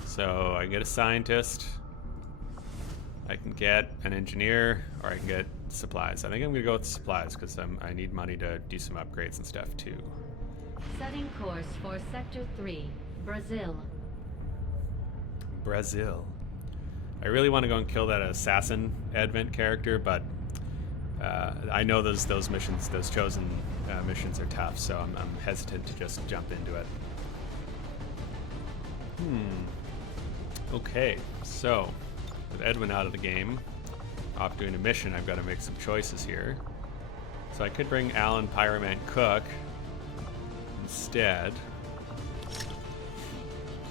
So I can get a scientist, I can get an engineer, or I can get supplies. I think I'm gonna go with supplies because I need money to do some upgrades and stuff too. Setting course for Sector 3, Brazil. Brazil. I really want to go and kill that assassin Advent character, but I know those missions, those chosen missions are tough, so I'm hesitant to just jump into it. Okay, so with Edwin out of the game, off doing a mission, I've got to make some choices here. So I could bring Alan Pyroman Cook instead.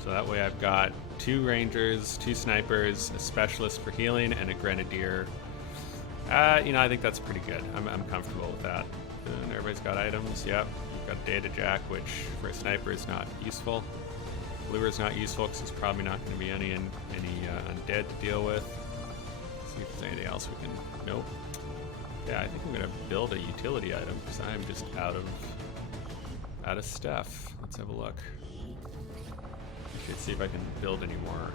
So that way I've got 2 rangers, 2 snipers, a specialist for healing, and a grenadier. You know, I think that's pretty good. I'm comfortable with that. And everybody's got items. Yep. We've got Data Jack, which for a sniper is not useful. Lure is not useful because there's probably not going to be any undead to deal with. See if there's anything else we can. Nope. Yeah, I think I'm gonna build a utility item because I'm just out of stuff. Let's have a look. I should see if I can build any more.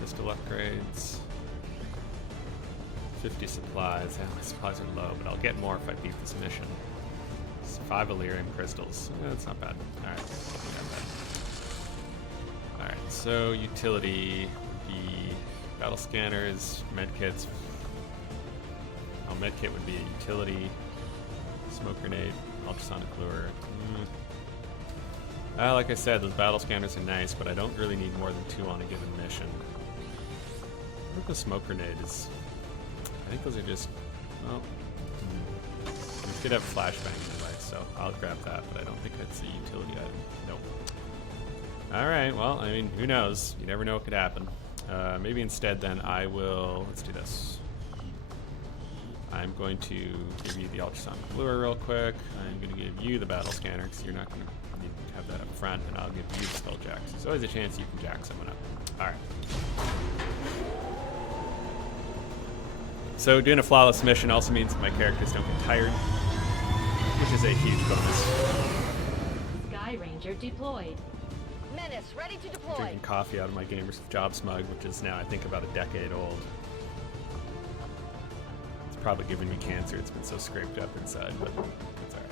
Pistol upgrades. 50 supplies. Yeah, my supplies are low, but I'll get more if I beat this mission. It's 5 Illyrium crystals. That's not bad. Alright. Alright, so utility would be battle scanners, medkits. Oh, medkit would be a utility. Smoke grenade, ultrasonic lure. Like I said, those battle scanners are nice, but I don't really need more than 2 on a given mission. I think the smoke grenade is... I think those are just... Well... We could have flashbang anyway, so I'll grab that, but I don't think it's a utility item. Nope. Alright, well, I mean, who knows? You never know what could happen. Maybe instead then I will... Let's do this. I'm going to give you the ultrasonic lure real quick. I'm going to give you the battle scanner because you're not going to have that up front, and I'll give you the spell jacks. There's always a chance you can jack someone up. Alright. So doing a flawless mission also means that my characters don't get tired, which is a huge bonus. Sky Ranger deployed. Menace, ready to deploy. Drinking coffee out of my Gamers with Jobs mug, which is now, I think, about a decade old. It's probably giving me cancer. It's been so scraped up inside, but it's alright.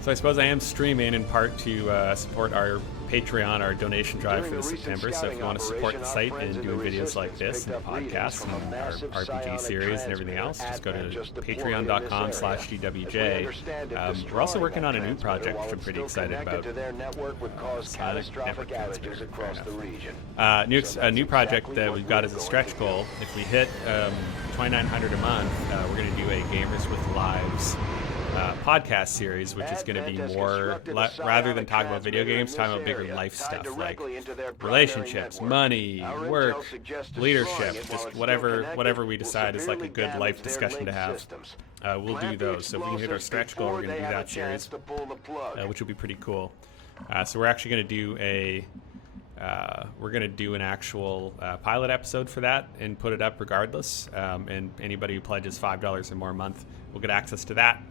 So I suppose I am streaming in part to support our Patreon, our donation drive for this September. So if you want to support the site and doing videos like this and podcasts and our RPG series and everything else, just go to patreon.com/GWJ. We're also working on a new project, which I'm pretty excited about. A new project that we've got as a stretch goal. If we hit $2,900 a month, we're going to do a Gamers with Lives podcast series, which is going to be more, rather than talk about video games, talking about bigger life stuff like relationships, money, work, leadership, just whatever we decide is like a good life discussion to have. We'll do those. So if we can hit our stretch goal, we're going to do that series, which will be pretty cool. So we're actually going to do an actual pilot episode for that and put it up regardless. And anybody who pledges $5 or more a month will get access to that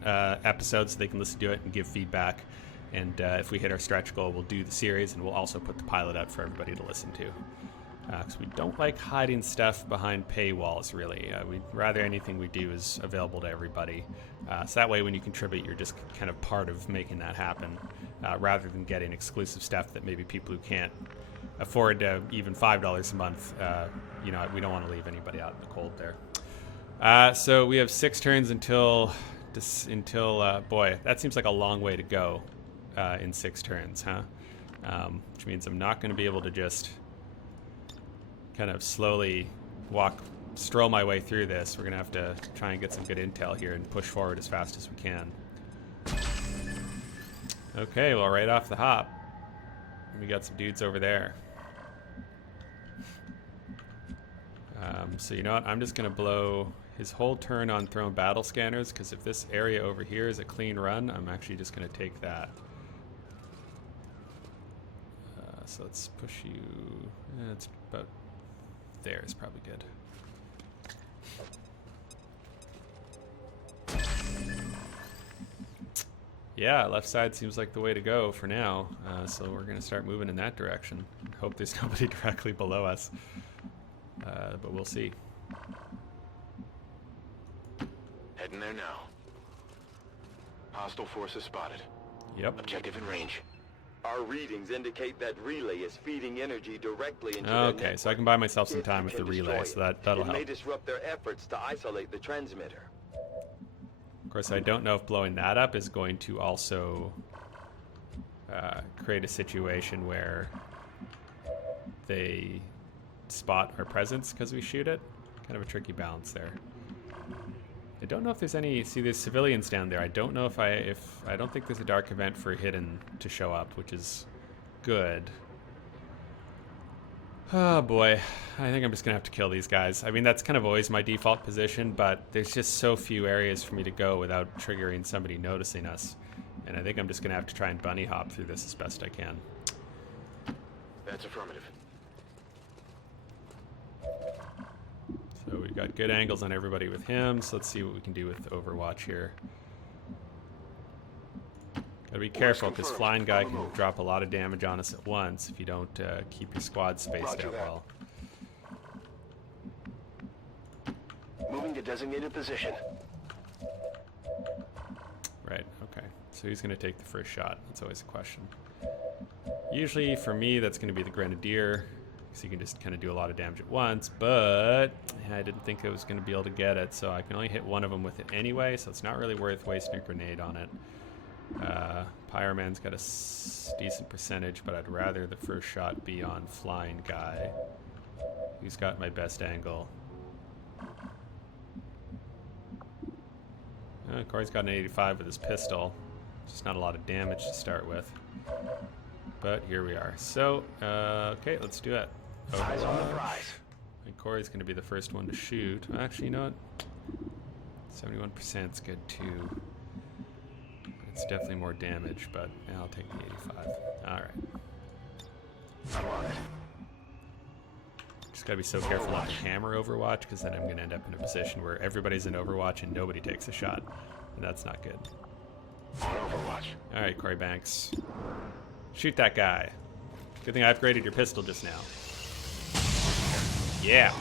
episode so they can listen to it and give feedback. And if we hit our stretch goal, we'll do the series, and we'll also put the pilot up for everybody to listen to. Because we don't like hiding stuff behind paywalls, really. We'd rather anything we do is available to everybody. So that way when you contribute, you're just kind of part of making that happen, rather than getting exclusive stuff that maybe people who can't afford even $5 a month, we don't want to leave anybody out in the cold there. So we have 6 turns until boy, that seems like a long way to go. in 6 turns, huh? Which means I'm not going to be able to just kind of slowly stroll my way through this. We're going to have to try and get some good intel here and push forward as fast as we can. Okay, well, right off the hop, we got some dudes over there. So you know what? I'm just going to blow his whole turn on throwing battle scanners, because if this area over here is a clean run, I'm actually just going to take that. So let's push you. It's about there is probably good. Yeah, left side seems like the way to go for now. So we're going to start moving in that direction. Hope there's nobody directly below us. But we'll see. Heading there now. Hostile forces spotted. Yep. Objective in range. Our readings indicate that relay is feeding energy directly into Okay, so I can buy myself some time with the relay, so that'll help. It may disrupt their efforts to isolate the transmitter. Of course, I don't know if blowing that up is going to also create a situation where they spot our presence because we shoot it. Kind of a tricky balance there. I don't know if there's any. See, there's civilians down there. I don't know if I don't think there's a dark event for hidden to show up, which is good. Oh boy, I think I'm just gonna have to kill these guys. I mean, that's kind of always my default position, but there's just so few areas for me to go without triggering somebody noticing us. And I think I'm just gonna have to try and bunny hop through this as best I can. That's affirmative. So we've got good angles on everybody with him, so let's see what we can do with Overwatch here. Gotta be careful, because Flying Guy can drop a lot of damage on us at once if you don't keep your squad spaced out well. Moving to designated position. Right, okay. So who's going to take the first shot? That's always a question. Usually, for me, that's going to be the Grenadier, because he can just kind of do a lot of damage at once, but I didn't think I was going to be able to get it, so I can only hit one of them with it anyway, so it's not really worth wasting a grenade on it. Pyroman's got a decent percentage, but I'd rather the first shot be on Flying Guy, who's got my best angle. Corey's got an 85 with his pistol. Just not a lot of damage to start with. But here we are. So, okay, let's do it. Eyes on the prize. And Corey's going to be the first one to shoot. Actually, you know what? 71% is good too. It's definitely more damage, but yeah, I'll take the 85. Alright. I'm on it. Just gotta be so careful not to hammer Overwatch, because then I'm going to end up in a position where everybody's in Overwatch and nobody takes a shot. And that's not good. On Overwatch. Alright, Corey Banks. Shoot that guy. Good thing I upgraded your pistol just now. Yeah.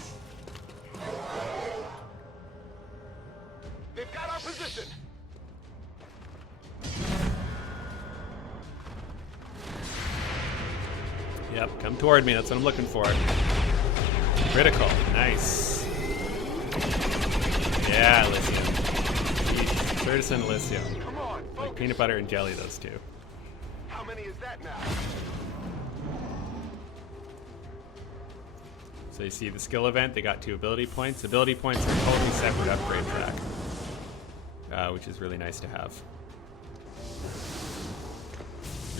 They've got our position. Yep, come toward me. That's what I'm looking for. Critical. Nice. Yeah, Lithium. Jeez. Lithium. Come on, focus. Like peanut butter and jelly, those two. How many is that now? So you see the skill event, they got 2 ability points. Ability points are a totally separate upgrade track, which is really nice to have.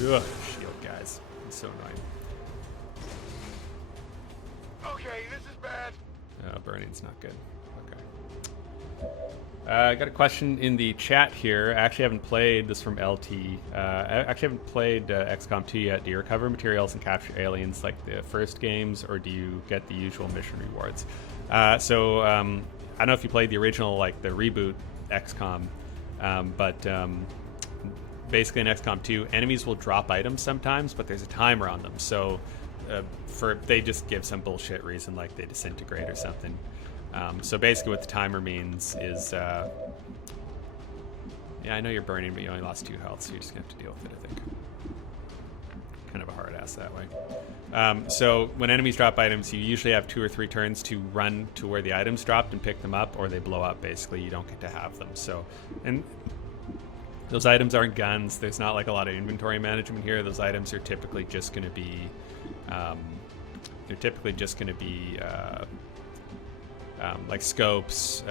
Ugh, shield guys. It's so annoying. Okay, this is bad. Burning's not good. Okay. I got a question in the chat here. I actually haven't played this from LT. I actually haven't played XCOM 2 yet. Do you recover materials and capture aliens like the first games, or do you get the usual mission rewards? I don't know if you played the original, like the reboot XCOM, but basically in XCOM 2, enemies will drop items sometimes, but there's a timer on them. So they just give some bullshit reason, like they disintegrate or something. So basically what the timer means is, yeah, I know you're burning, but you only lost 2 health, so you're just going to have to deal with it, I think. Kind of a hard ass that way. So when enemies drop items, you usually have 2 or 3 turns to run to where the items dropped and pick them up, or they blow up, basically. You don't get to have them. So, and Those items aren't guns. There's not like a lot of inventory management here. Those items are typically just going to be, like scopes,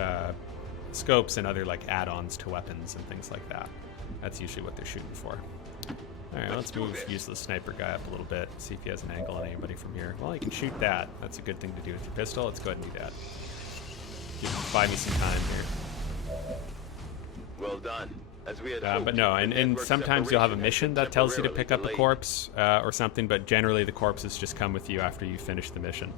and other like add-ons to weapons and things like that. That's usually what they're shooting for. All right, let's move useless sniper guy up a little bit. See if he has an angle on anybody from here. Well, you can shoot that. That's a good thing to do with your pistol. Let's go ahead and do that. Buy me some time here. Well done. As we had But no, and sometimes you'll have a mission that tells you to pick up a corpse or something, but generally the corpses just come with you after you finish the mission.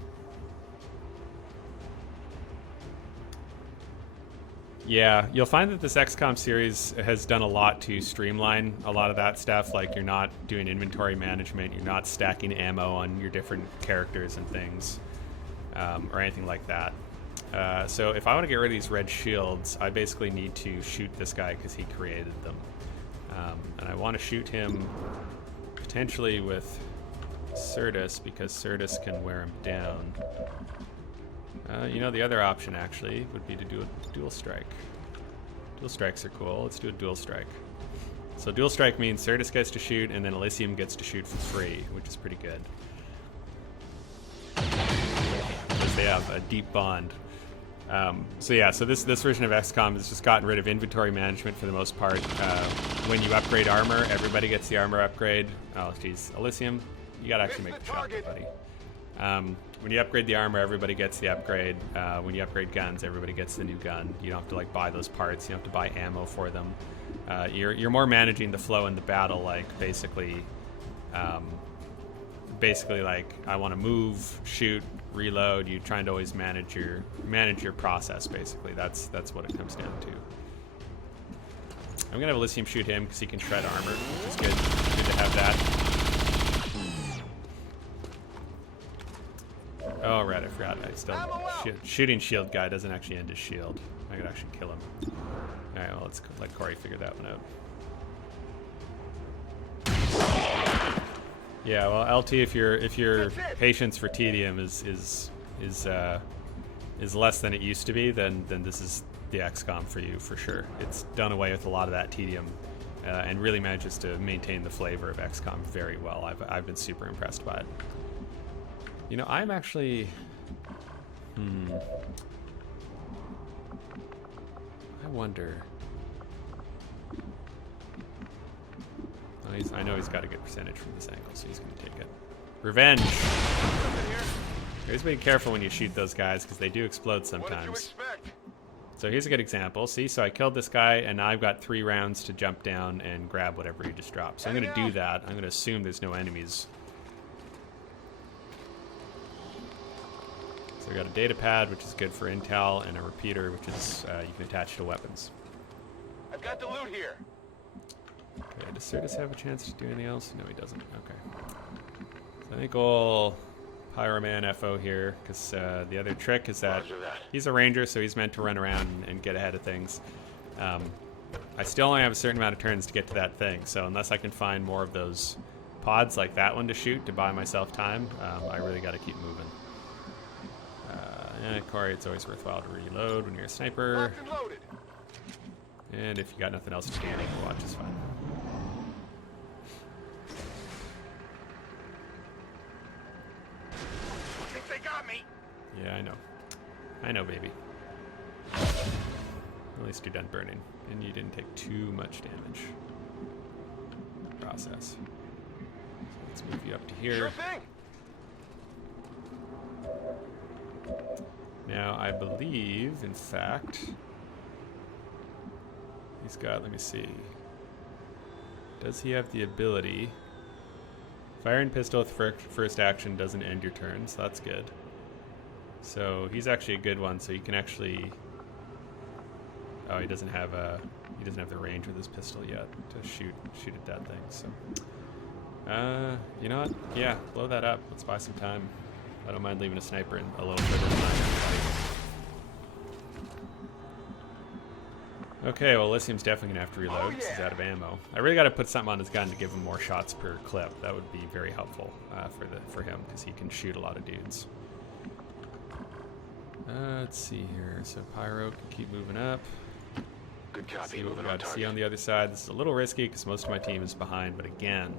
Yeah, you'll find that this XCOM series has done a lot to streamline a lot of that stuff. Like, you're not doing inventory management, you're not stacking ammo on your different characters and things, or anything like that. So if I want to get rid of these red shields, I basically need to shoot this guy because he created them. And I want to shoot him potentially with Certus because Certus can wear him down. You know, the other option actually would be to do a dual strike. Dual strikes are cool. Let's do a dual strike. So dual strike means Certus gets to shoot and then Elysium gets to shoot for free, which is pretty good. Because they have a deep bond. So yeah, so this version of XCOM has just gotten rid of inventory management for the most part. When you upgrade armor, everybody gets the armor upgrade. Oh, geez, Elysium, you gotta actually make the shot, buddy. When you upgrade the armor, everybody gets the upgrade. When you upgrade guns, everybody gets the new gun. You don't have to like buy those parts. You don't have to buy ammo for them. You're more managing the flow in the battle, like basically like I want to move, shoot, reload. You're trying to always manage your process. Basically, that's what it comes down to. I'm gonna have Elysium shoot him because he can shred armor, which is good. Good to have that. Oh, right, I forgot. I still shooting shield guy doesn't actually end his shield. I could actually kill him. All right, well, let's let Corey figure that one out. Yeah, well, LT, if your patience for tedium is less than it used to be, then this is the XCOM for you for sure. It's done away with a lot of that tedium, and really manages to maintain the flavor of XCOM very well. I've been super impressed by it. You know, I'm actually... I wonder... Oh, I know he's got a good percentage from this angle, so he's going to take it. Revenge! Always be careful when you shoot those guys, because they do explode sometimes. So here's a good example. See, so I killed this guy, and now I've got 3 rounds to jump down and grab whatever he just dropped. So I'm going to do that. I'm going to assume there's no enemies. So we got a data pad, which is good for intel, and a repeater, which is you can attach to weapons. I've got the loot here. Okay, does Certus have a chance to do anything else? No, he doesn't. Okay. So I think we'll Pyroman FO here, because the other trick is that he's a ranger, so he's meant to run around and get ahead of things. I still only have a certain amount of turns to get to that thing, so unless I can find more of those pods like that one to shoot to buy myself time, I really got to keep moving. Corey, it's always worthwhile to reload when you're a sniper. And if you got nothing else to do, watch is fine. I think they got me. Yeah, I know. I know, baby. At least you're done burning, and you didn't take too much damage. Process. So let's move you up to here. Sure thing. Now, I believe, in fact, he's got, let me see. Does he have the ability? Firing pistol with first action doesn't end your turn, so that's good. So he's actually a good one, so you can actually... Oh, he doesn't have the range with his pistol yet to shoot at that thing, so... you know what? Yeah, blow that up. Let's buy some time. I don't mind leaving a sniper in a little bit of time. Okay, well, Elysium's definitely gonna have to reload because he's out of ammo. I really got to put something on his gun to give him more shots per clip. That would be very helpful for him because he can shoot a lot of dudes. Let's see here. So Pyro can keep moving up. Good copy. See what we Moving on got to see target. on the other side. This is a little risky because most of my team is behind, but again,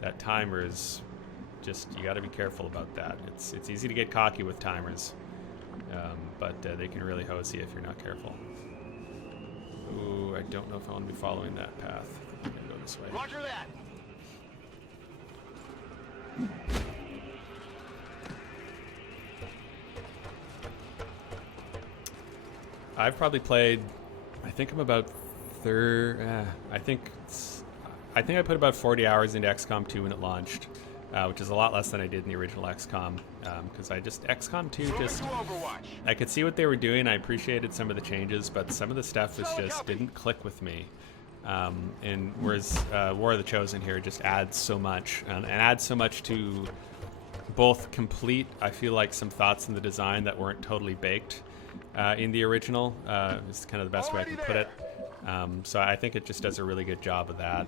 that timer is just, you got to be careful about that. It's easy to get cocky with timers, but they can really hose you if you're not careful. Ooh, I don't know if I want to be following that path. I think I'm gonna go this way. Roger that. I've probably played, I think I'm about I think I put about 40 hours into XCOM 2 when it launched, which is a lot less than I did in the original XCOM, because XCOM 2 just, I could see what they were doing. I appreciated some of the changes, but some of the stuff was just didn't click with me. And whereas War of the Chosen here just adds so much, and adds so much to both complete, I feel like, some thoughts in the design that weren't totally baked in the original, is kind of the best way I can put it. So I think it just does a really good job of that.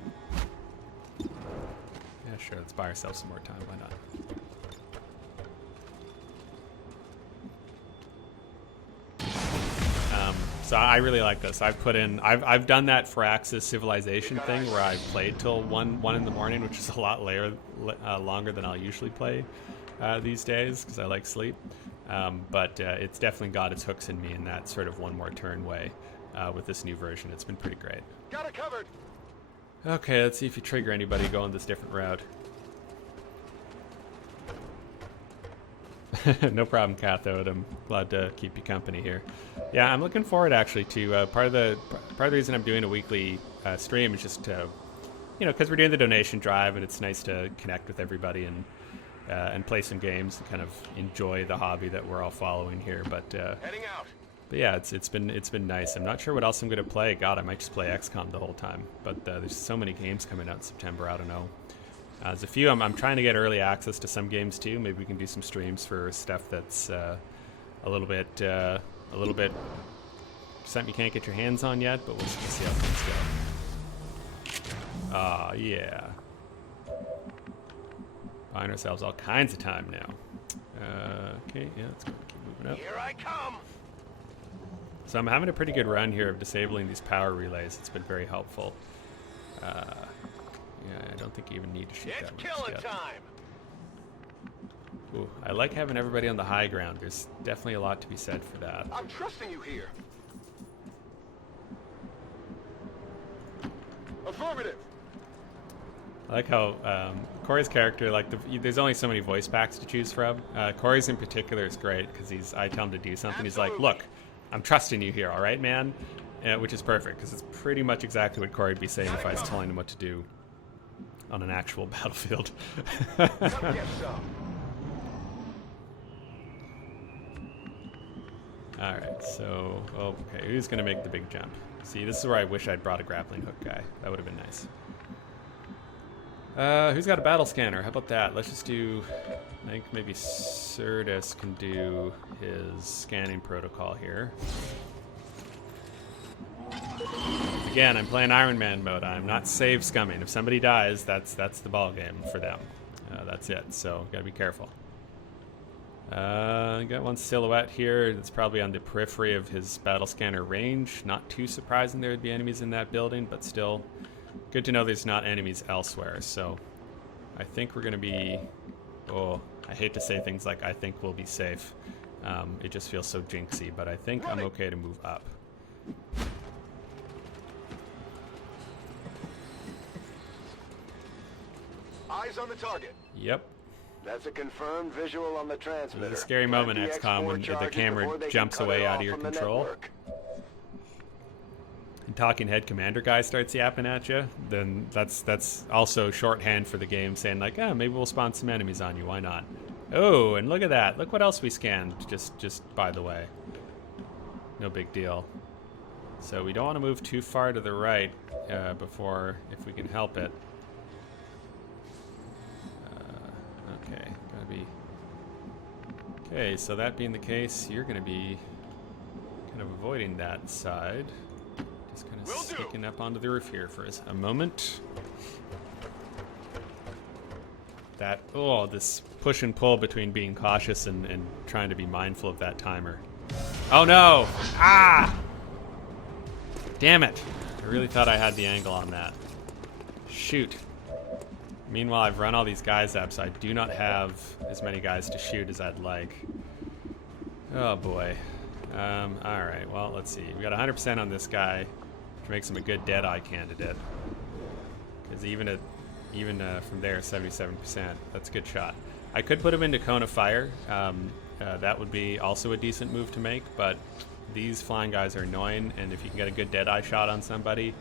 Yeah, sure, let's buy ourselves some more time, why not? So I really like this. I've done that for Axis Civilization thing where I've played till 1 in the morning, which is a lot longer than I'll usually play these days because I like sleep. But it's definitely got its hooks in me in that sort of one more turn way with this new version. It's been pretty great. Got it covered. Okay, let's see if you trigger anybody going this different route. No problem, Cathode. I'm glad to keep you company here. Yeah, I'm looking forward actually to part of the reason I'm doing a weekly stream is just to, because we're doing the donation drive and it's nice to connect with everybody and play some games and kind of enjoy the hobby that we're all following here. But Heading out. But yeah, it's been nice. I'm not sure what else I'm gonna play. God, I might just play XCOM the whole time. But there's so many games coming out in September. I don't know. There's a few. I'm trying to get early access to some games too. Maybe we can do some streams for stuff that's a little bit something you can't get your hands on yet. But we'll see how things go. Yeah. Buying ourselves all kinds of time now. Okay, yeah, let's go. Keep moving up. Here I come. So I'm having a pretty good run here of disabling these power relays. It's been very helpful. Yeah, I don't think you even need to shoot that It's one killing just yet. time. Ooh, I like having everybody on the high ground. There's definitely a lot to be said for that. I'm trusting you here. Affirmative. I like how Corey's character, there's only so many voice packs to choose from. Corey's in particular is great because I tell him to do something. He's like, look, I'm trusting you here, all right, man? Which is perfect because it's pretty much exactly what Corey'd be saying if I was telling him what to do on an actual battlefield. Alright, so, okay, who's going to make the big jump? See, this is where I wish I'd brought a grappling hook guy. That would have been nice. Who's got a battle scanner? How about that? Let's just do, I think maybe Certus can do his scanning protocol here. Again, I'm playing Iron Man mode. I'm not save scumming. If somebody dies, that's the ball game for them. That's it. So gotta be careful. Got one silhouette here that's probably on the periphery of his battle scanner range. Not too surprising there would be enemies in that building, but still good to know there's not enemies elsewhere. So I think we're gonna be. Oh, I hate to say things like I think we'll be safe. It just feels so jinxy, but I think I'm okay to move up. Eyes on the target. Yep. That's a confirmed visual on the transmitter. It's a scary moment, XCOM, when the camera jumps away out of your control. And talking head commander guy starts yapping at you, then that's also shorthand for the game saying like, maybe we'll spawn some enemies on you. Why not? Oh, and look at that. Look what else we scanned. Just by the way. No big deal. So we don't want to move too far to the right before, if we can help it. Okay, gotta be. Okay, so that being the case, you're gonna be kind of avoiding that side. Just kind of sneaking up onto the roof here for a moment. This push and pull between being cautious and trying to be mindful of that timer. Oh no! Ah! Damn it! I really thought I had the angle on that. Shoot. Meanwhile, I've run all these guys up, so I do not have as many guys to shoot as I'd like. Oh boy. Alright, well, let's see. We got 100% on this guy, which makes him a good Deadeye candidate. Because even from there, 77%. That's a good shot. I could put him into Cone of Fire. That would be also a decent move to make, but these flying guys are annoying, and if you can get a good Deadeye shot on somebody,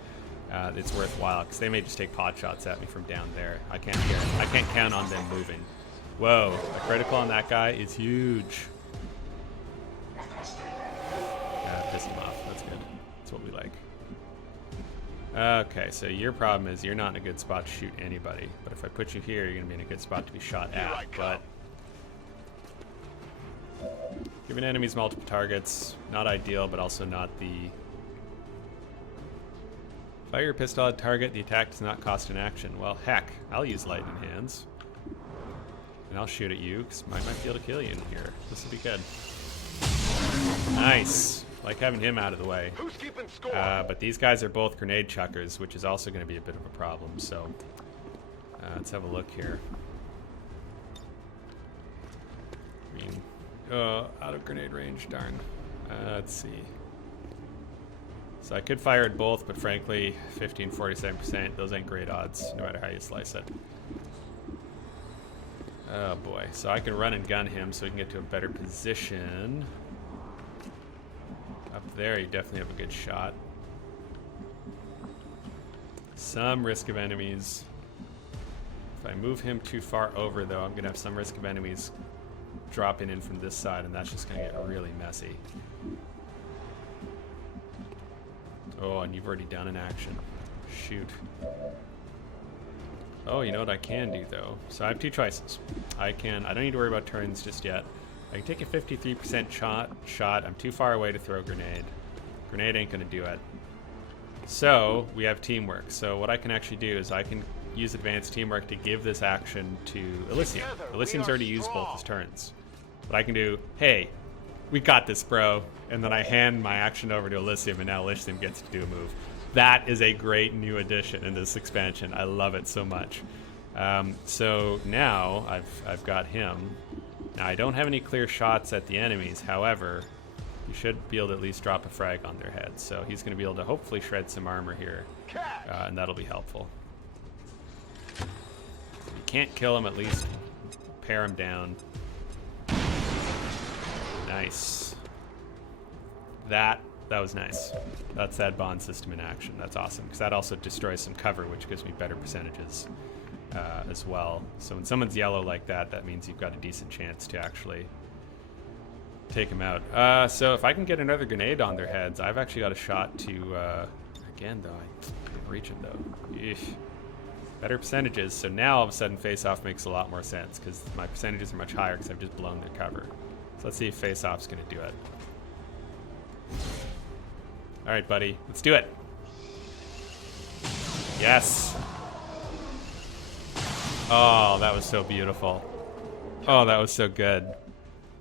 it's worthwhile, because they may just take pot shots at me from down there. I can't count on them moving. Whoa, a critical on that guy is huge. Piss him off. That's good. That's what we like. Okay, so your problem is you're not in a good spot to shoot anybody. But if I put you here, you're going to be in a good spot to be shot at. But giving enemies multiple targets, not ideal, but also not the... Fire your pistol at target, the attack does not cost an action. Well, heck, I'll use lightning hands. And I'll shoot at you, because I might be able to kill you in here. This will be good. Nice. Like having him out of the way. Who's keeping score? But these guys are both grenade chuckers, which is also going to be a bit of a problem. So let's have a look here. I mean, out of grenade range, darn. Let's see. So I could fire at both, but frankly, 15, 47%, those ain't great odds, no matter how you slice it. Oh boy, so I can run and gun him so we can get to a better position. Up there, you definitely have a good shot. Some risk of enemies. If I move him too far over, though, I'm going to have some risk of enemies dropping in from this side, and that's just going to get really messy. Oh, and you've already done an action. Shoot. Oh, you know what I can do, though? So I have two choices. I don't need to worry about turns just yet. I can take a 53% shot. I'm too far away to throw a grenade. Grenade ain't gonna do it. So we have teamwork. So what I can actually do is I can use advanced teamwork to give this action to Elysium. Elysium's already used both his turns. But I can do, hey, we got this, bro. And then I hand my action over to Elysium, and now Elysium gets to do a move. That is a great new addition in this expansion. I love it so much. So now I've got him. Now, I don't have any clear shots at the enemies. However, you should be able to at least drop a frag on their head. So he's going to be able to hopefully shred some armor here, and that'll be helpful. If you can't kill him, at least pare him down. Nice. That was nice. That's that bond system in action. That's awesome, because that also destroys some cover, which gives me better percentages. As well. So when someone's yellow like that, that means you've got a decent chance to actually take them out. So if I can get another grenade on their heads, I've actually got a shot to, again though, I didn't reach it though. Eesh. Better percentages, so now all of a sudden face-off makes a lot more sense, because my percentages are much higher because I've just blown their cover. So let's see if face-off's going to do it. Alright buddy, let's do it. Yes! Oh, that was so beautiful. Oh, that was so good.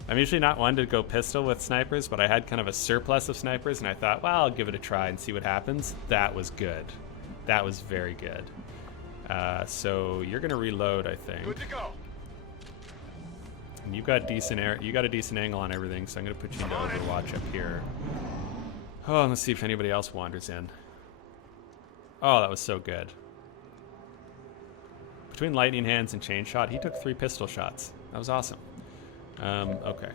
I'm usually not one to go pistol with snipers, but I had kind of a surplus of snipers, and I thought, well, I'll give it a try and see what happens. That was good. That was very good. So you're gonna reload, I think. Good to go. And you got a decent angle on everything, so I'm gonna put you into Overwatch up here. Oh, and let's see if anybody else wanders in. Oh, that was so good. Between lightning hands and chain shot, he took 3 pistol shots. That was awesome. Okay.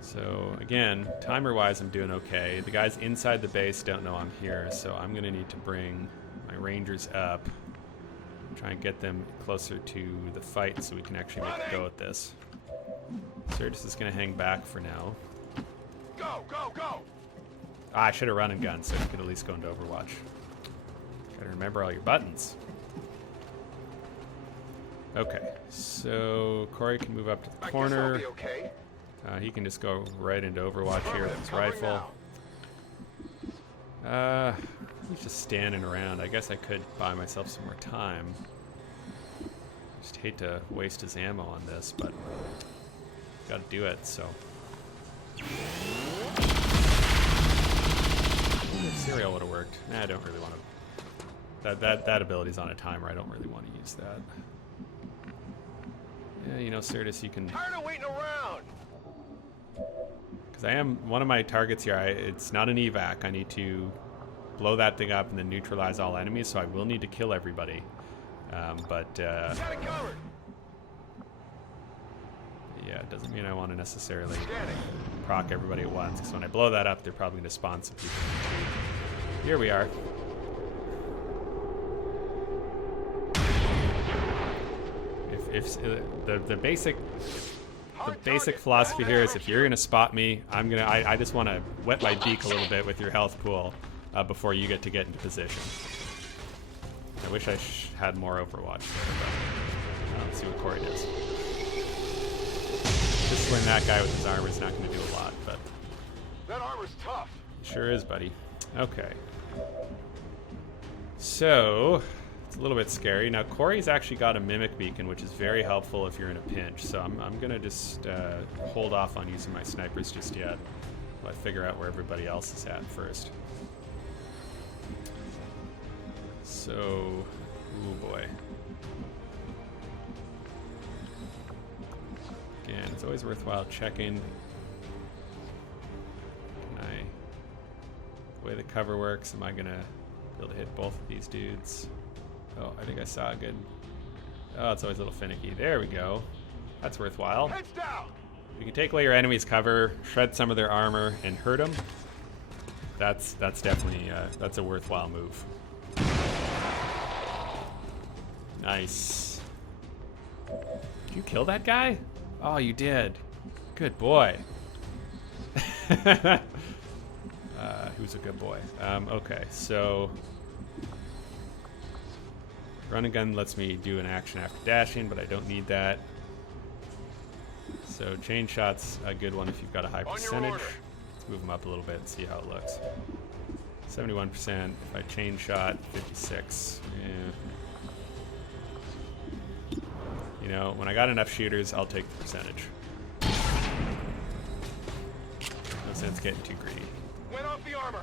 So again, timer-wise, I'm doing okay. The guys inside the base don't know I'm here, so I'm gonna need to bring my rangers up, try and get them closer to the fight so we can actually make a go at this. Sturgis is gonna hang back for now. Go, go, go! Ah, I should have run and gun, so you could at least go into Overwatch. Gotta remember all your buttons. Okay, so Corey can move up to the corner. I guess I'll be okay. He can just go right into Overwatch here with his rifle. He's just standing around. I guess I could buy myself some more time. Just hate to waste his ammo on this, but gotta do it, so. Serial would have worked. Nah, I don't really want to. That ability's on a timer. I don't really want to use that. Yeah, you know, Certus, you can. Tired of waiting around. Because I am one of my targets here. It's not an evac. I need to blow that thing up and then neutralize all enemies. So I will need to kill everybody. But Got it covered. yeah, it doesn't mean I want to necessarily proc everybody at once. Because when I blow that up, they're probably going to spawn some people. Here we are. If the basic philosophy here is if you're gonna spot me, I just want to wet my beak a little bit with your health pool before you get into position. I wish I had more Overwatch there, but let's see what Corey does. Just when that guy with his armor is not going to do a lot, but That armor's tough. sure is, buddy. Okay. So it's a little bit scary. Now Corey's actually got a mimic beacon, which is very helpful if you're in a pinch. So I'm gonna just hold off on using my snipers just yet, while I figure out where everybody else is at first. So, ooh boy. Again, it's always worthwhile checking. The way the cover works, am I gonna be able to hit both of these dudes? Oh, I think I saw a good. Oh, it's always a little finicky. There we go. That's worthwhile. Heads down. You can take away your enemy's cover, shred some of their armor, and hurt them. That's definitely that's a worthwhile move. Nice. Did you kill that guy? Oh, you did. Good boy. Who's a good boy? Okay, so run and gun lets me do an action after dashing, but I don't need that. So chain shot's a good one if you've got a high percentage. Let's move them up a little bit and see how it looks. 71%. If I chain shot, 56. Yeah. You know, when I got enough shooters, I'll take the percentage. No sense getting too greedy. Went off the armor.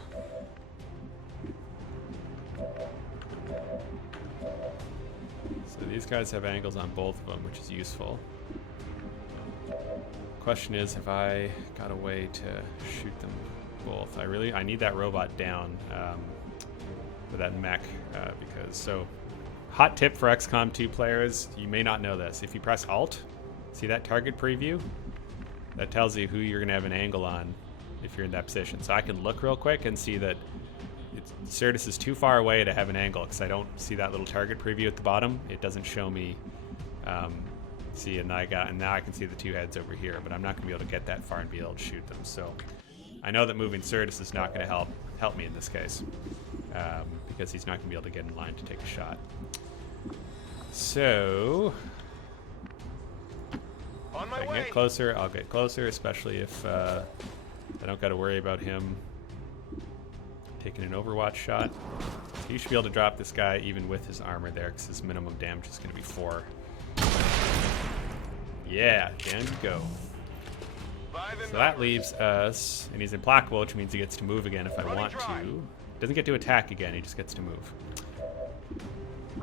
So these guys have angles on both of them, which is useful. Question is, have I got a way to shoot them both? I need that robot down for that mech because so. Hot tip for XCOM 2 players: you may not know this. If you press Alt, see that target preview? That tells you who you're going to have an angle on if you're in that position. So I can look real quick and see that Certus is too far away to have an angle because I don't see that little target preview at the bottom. It doesn't show me. See, and now I can see the two heads over here, but I'm not going to be able to get that far and be able to shoot them. So I know that moving Certus is not going to help me in this case because he's not going to be able to get in line to take a shot. So On my if I can way. get closer, I'll get closer, especially if I don't got to worry about him taking an Overwatch shot. So you should be able to drop this guy even with his armor there because his minimum damage is going to be 4. Yeah, down you go. So that leaves us, and he's implacable, which means he gets to move again if I want to. Doesn't get to attack again, he just gets to move.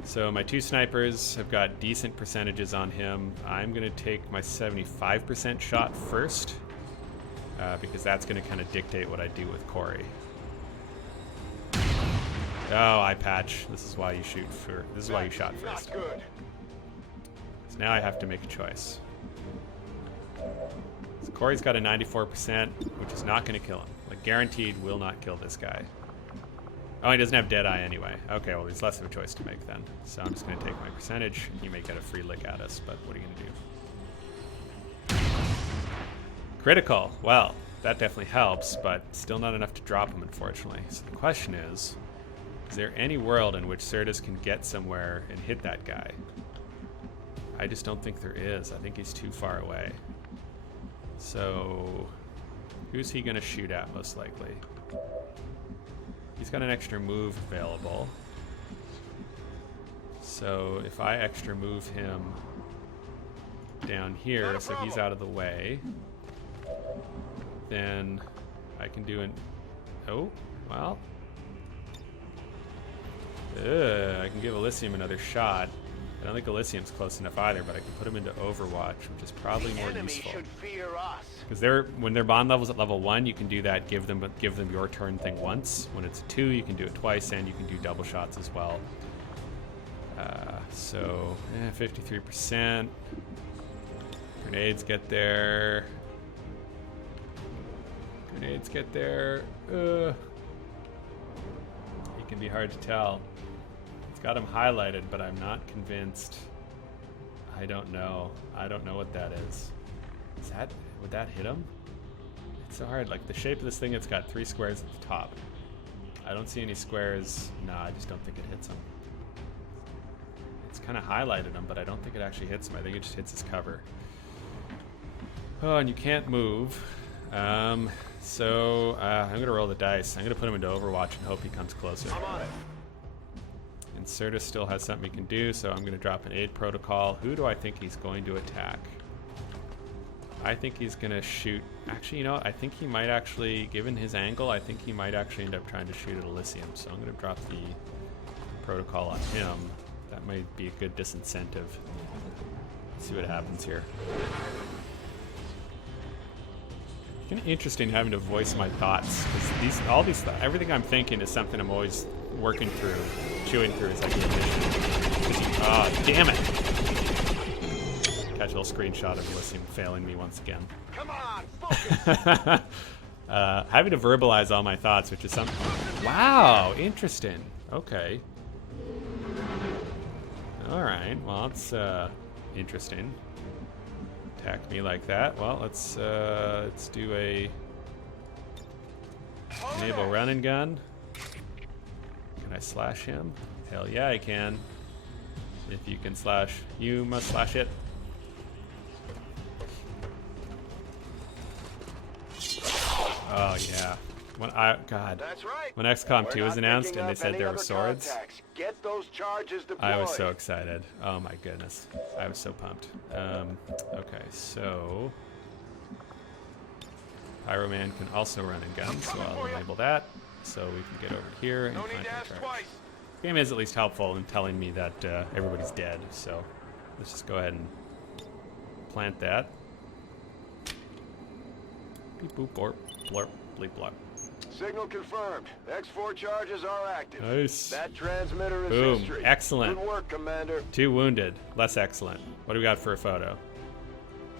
So my 2 snipers have got decent percentages on him. I'm going to take my 75% shot first because that's going to kind of dictate what I do with Corey. Oh, eye patch. This is why you shoot for. This is why you shot first. Not good. So now I have to make a choice. So Corey's got a 94%, which is not going to kill him. Like guaranteed, will not kill this guy. Oh, he doesn't have Deadeye anyway. Okay, well, there's less of a choice to make then. So I'm just going to take my percentage. He may get a free lick at us, but what are you going to do? Critical. Well, that definitely helps, but still not enough to drop him, unfortunately. So the question is there any world in which Certus can get somewhere and hit that guy? I just don't think there is. I think he's too far away. So who's he going to shoot at, most likely? He's got an extra move available. So if I extra move him down here so he's out of the way, then I can do an... Oh, well, I can give Elysium another shot. I don't think Elysium's close enough either, but I can put him into Overwatch, which is probably more useful. Because when their bond level's at level 1, you can do that, give them your turn thing once. When it's 2, you can do it twice, and you can do double shots as well. So 53%. Grenades get there. Grenades get there. It can be hard to tell. It's got him highlighted, but I'm not convinced. I don't know. I don't know what that is. Would that hit him? It's so hard. Like the shape of this thing, it's got 3 squares at the top. I don't see any squares. No, I just don't think it hits him. It's kind of highlighted him, but I don't think it actually hits him. I think it just hits his cover. Oh, and you can't move. So I'm gonna roll the dice. I'm gonna put him into Overwatch and hope he comes closer. I'm on it. And Certus still has something he can do, so I'm gonna drop an aid protocol. Who do I think he's going to attack? I think he's gonna shoot. Actually, you know what? I think he might actually, given his angle, I think he might actually end up trying to shoot at Elysium. So I'm gonna drop the protocol on him. That might be a good disincentive. Let's see what happens here. Kind of interesting having to voice my thoughts, because everything I'm thinking is something I'm always working through, chewing through as I get mission. Oh, damn it! Catch a little screenshot of Elysium failing me once again. Come on, focus. Having to verbalize all my thoughts, which is something. Wow, interesting. Okay. All right. Well, it's interesting. Attack me like that. Well, let's do a enable run and gun. Can I slash him? Hell yeah, I can. If you can slash, you must slash it. Oh yeah. That's right. When XCOM 2 We're was not announced picking and they up said any there were other swords, contacts. Get those charges deployed. I was so excited. Oh my goodness. I was so pumped. Okay, so Pyro Man can also run and gun, so I'll enable that so we can get over here and No need find to ask our twice. game is at least helpful in telling me that everybody's dead, so let's just go ahead and plant that. Beep boop borp blorp bleep blop. Signal confirmed. X4 charges are active. Nice. That transmitter is Boom. history. Excellent. Good work, Commander. 2 wounded. Less excellent. What do we got for a photo?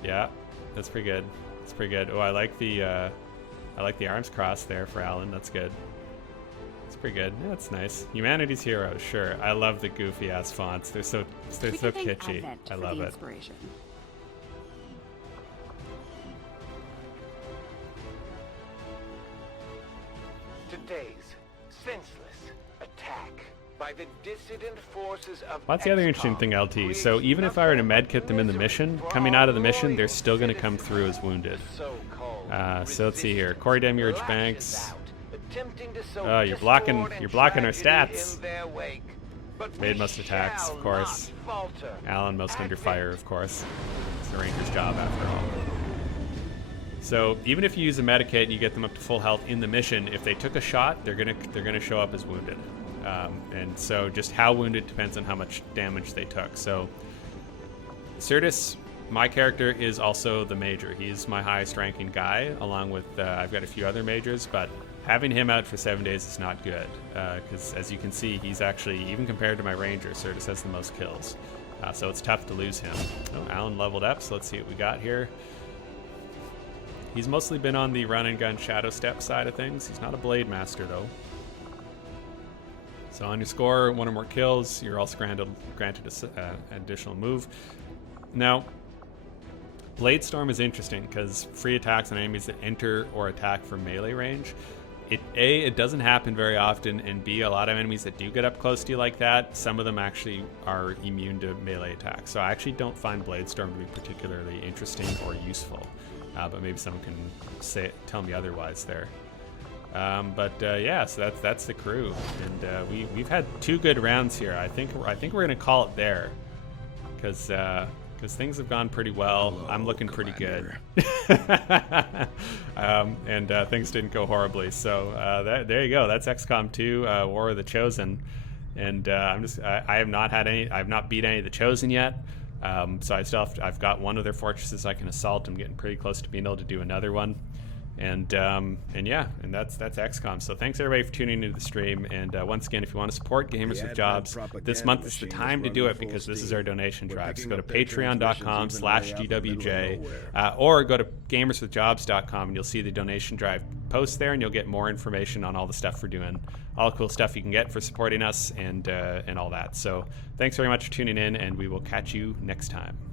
Yeah, that's pretty good. That's pretty good. Oh, I like the arms crossed there for Alan. That's good. It's pretty good. Yeah, that's nice. Humanity's heroes, sure. I love the goofy ass fonts. They're so kitschy. I love it. Inspiration. Today's senseless attack by the dissident forces of Well, that's the other interesting thing, LT. So even if I were to medkit them in the mission, coming out of the mission, they're still going to come through as wounded. So let's see here. Corey Demurge Banks. Oh, you're blocking our stats. Made most attacks, of course. Alan most under fire, of course. It's the Ranger's job after all. So even if you use a medikit and you get them up to full health in the mission, if they took a shot, they're gonna show up as wounded. And so just how wounded depends on how much damage they took. So Certus, my character, is also the major. He's my highest ranking guy, along with I've got a few other majors, but having him out for 7 days is not good, because as you can see, he's actually, even compared to my ranger, Certus has the most kills. So it's tough to lose him. Oh, Alan leveled up, so let's see what we got here. He's mostly been on the run and gun shadow step side of things. He's not a blade master though. So on your score, 1 or more kills, you're also granted an additional move. Now, Blade Storm is interesting because free attacks on enemies that enter or attack from melee range. It doesn't happen very often, and B, a lot of enemies that do get up close to you like that, some of them actually are immune to melee attacks. So I actually don't find Blade Storm to be particularly interesting or useful. But maybe someone can tell me otherwise there. Yeah, so that's the crew, and we've had 2 good rounds here. I think we're gonna call it there, because things have gone pretty well. Hello, I'm looking Commander. pretty good, and things didn't go horribly. So there you go. That's XCOM 2, War of the Chosen. And I have not had any. I've not beat any of the Chosen yet. So I've got one of their fortresses I can assault. I'm getting pretty close to being able to do another one. And yeah, and that's XCOM. So thanks everybody for tuning into the stream. And once again, if you want to support Gamers with Jobs, this month is the time to do it because this is our donation drive. So go to patreon.com/GWJ or go to gamerswithjobs.com and you'll see the donation drive post there, and you'll get more information on all the stuff we're doing, all the cool stuff you can get for supporting us, and all that. So thanks very much for tuning in, and we will catch you next time.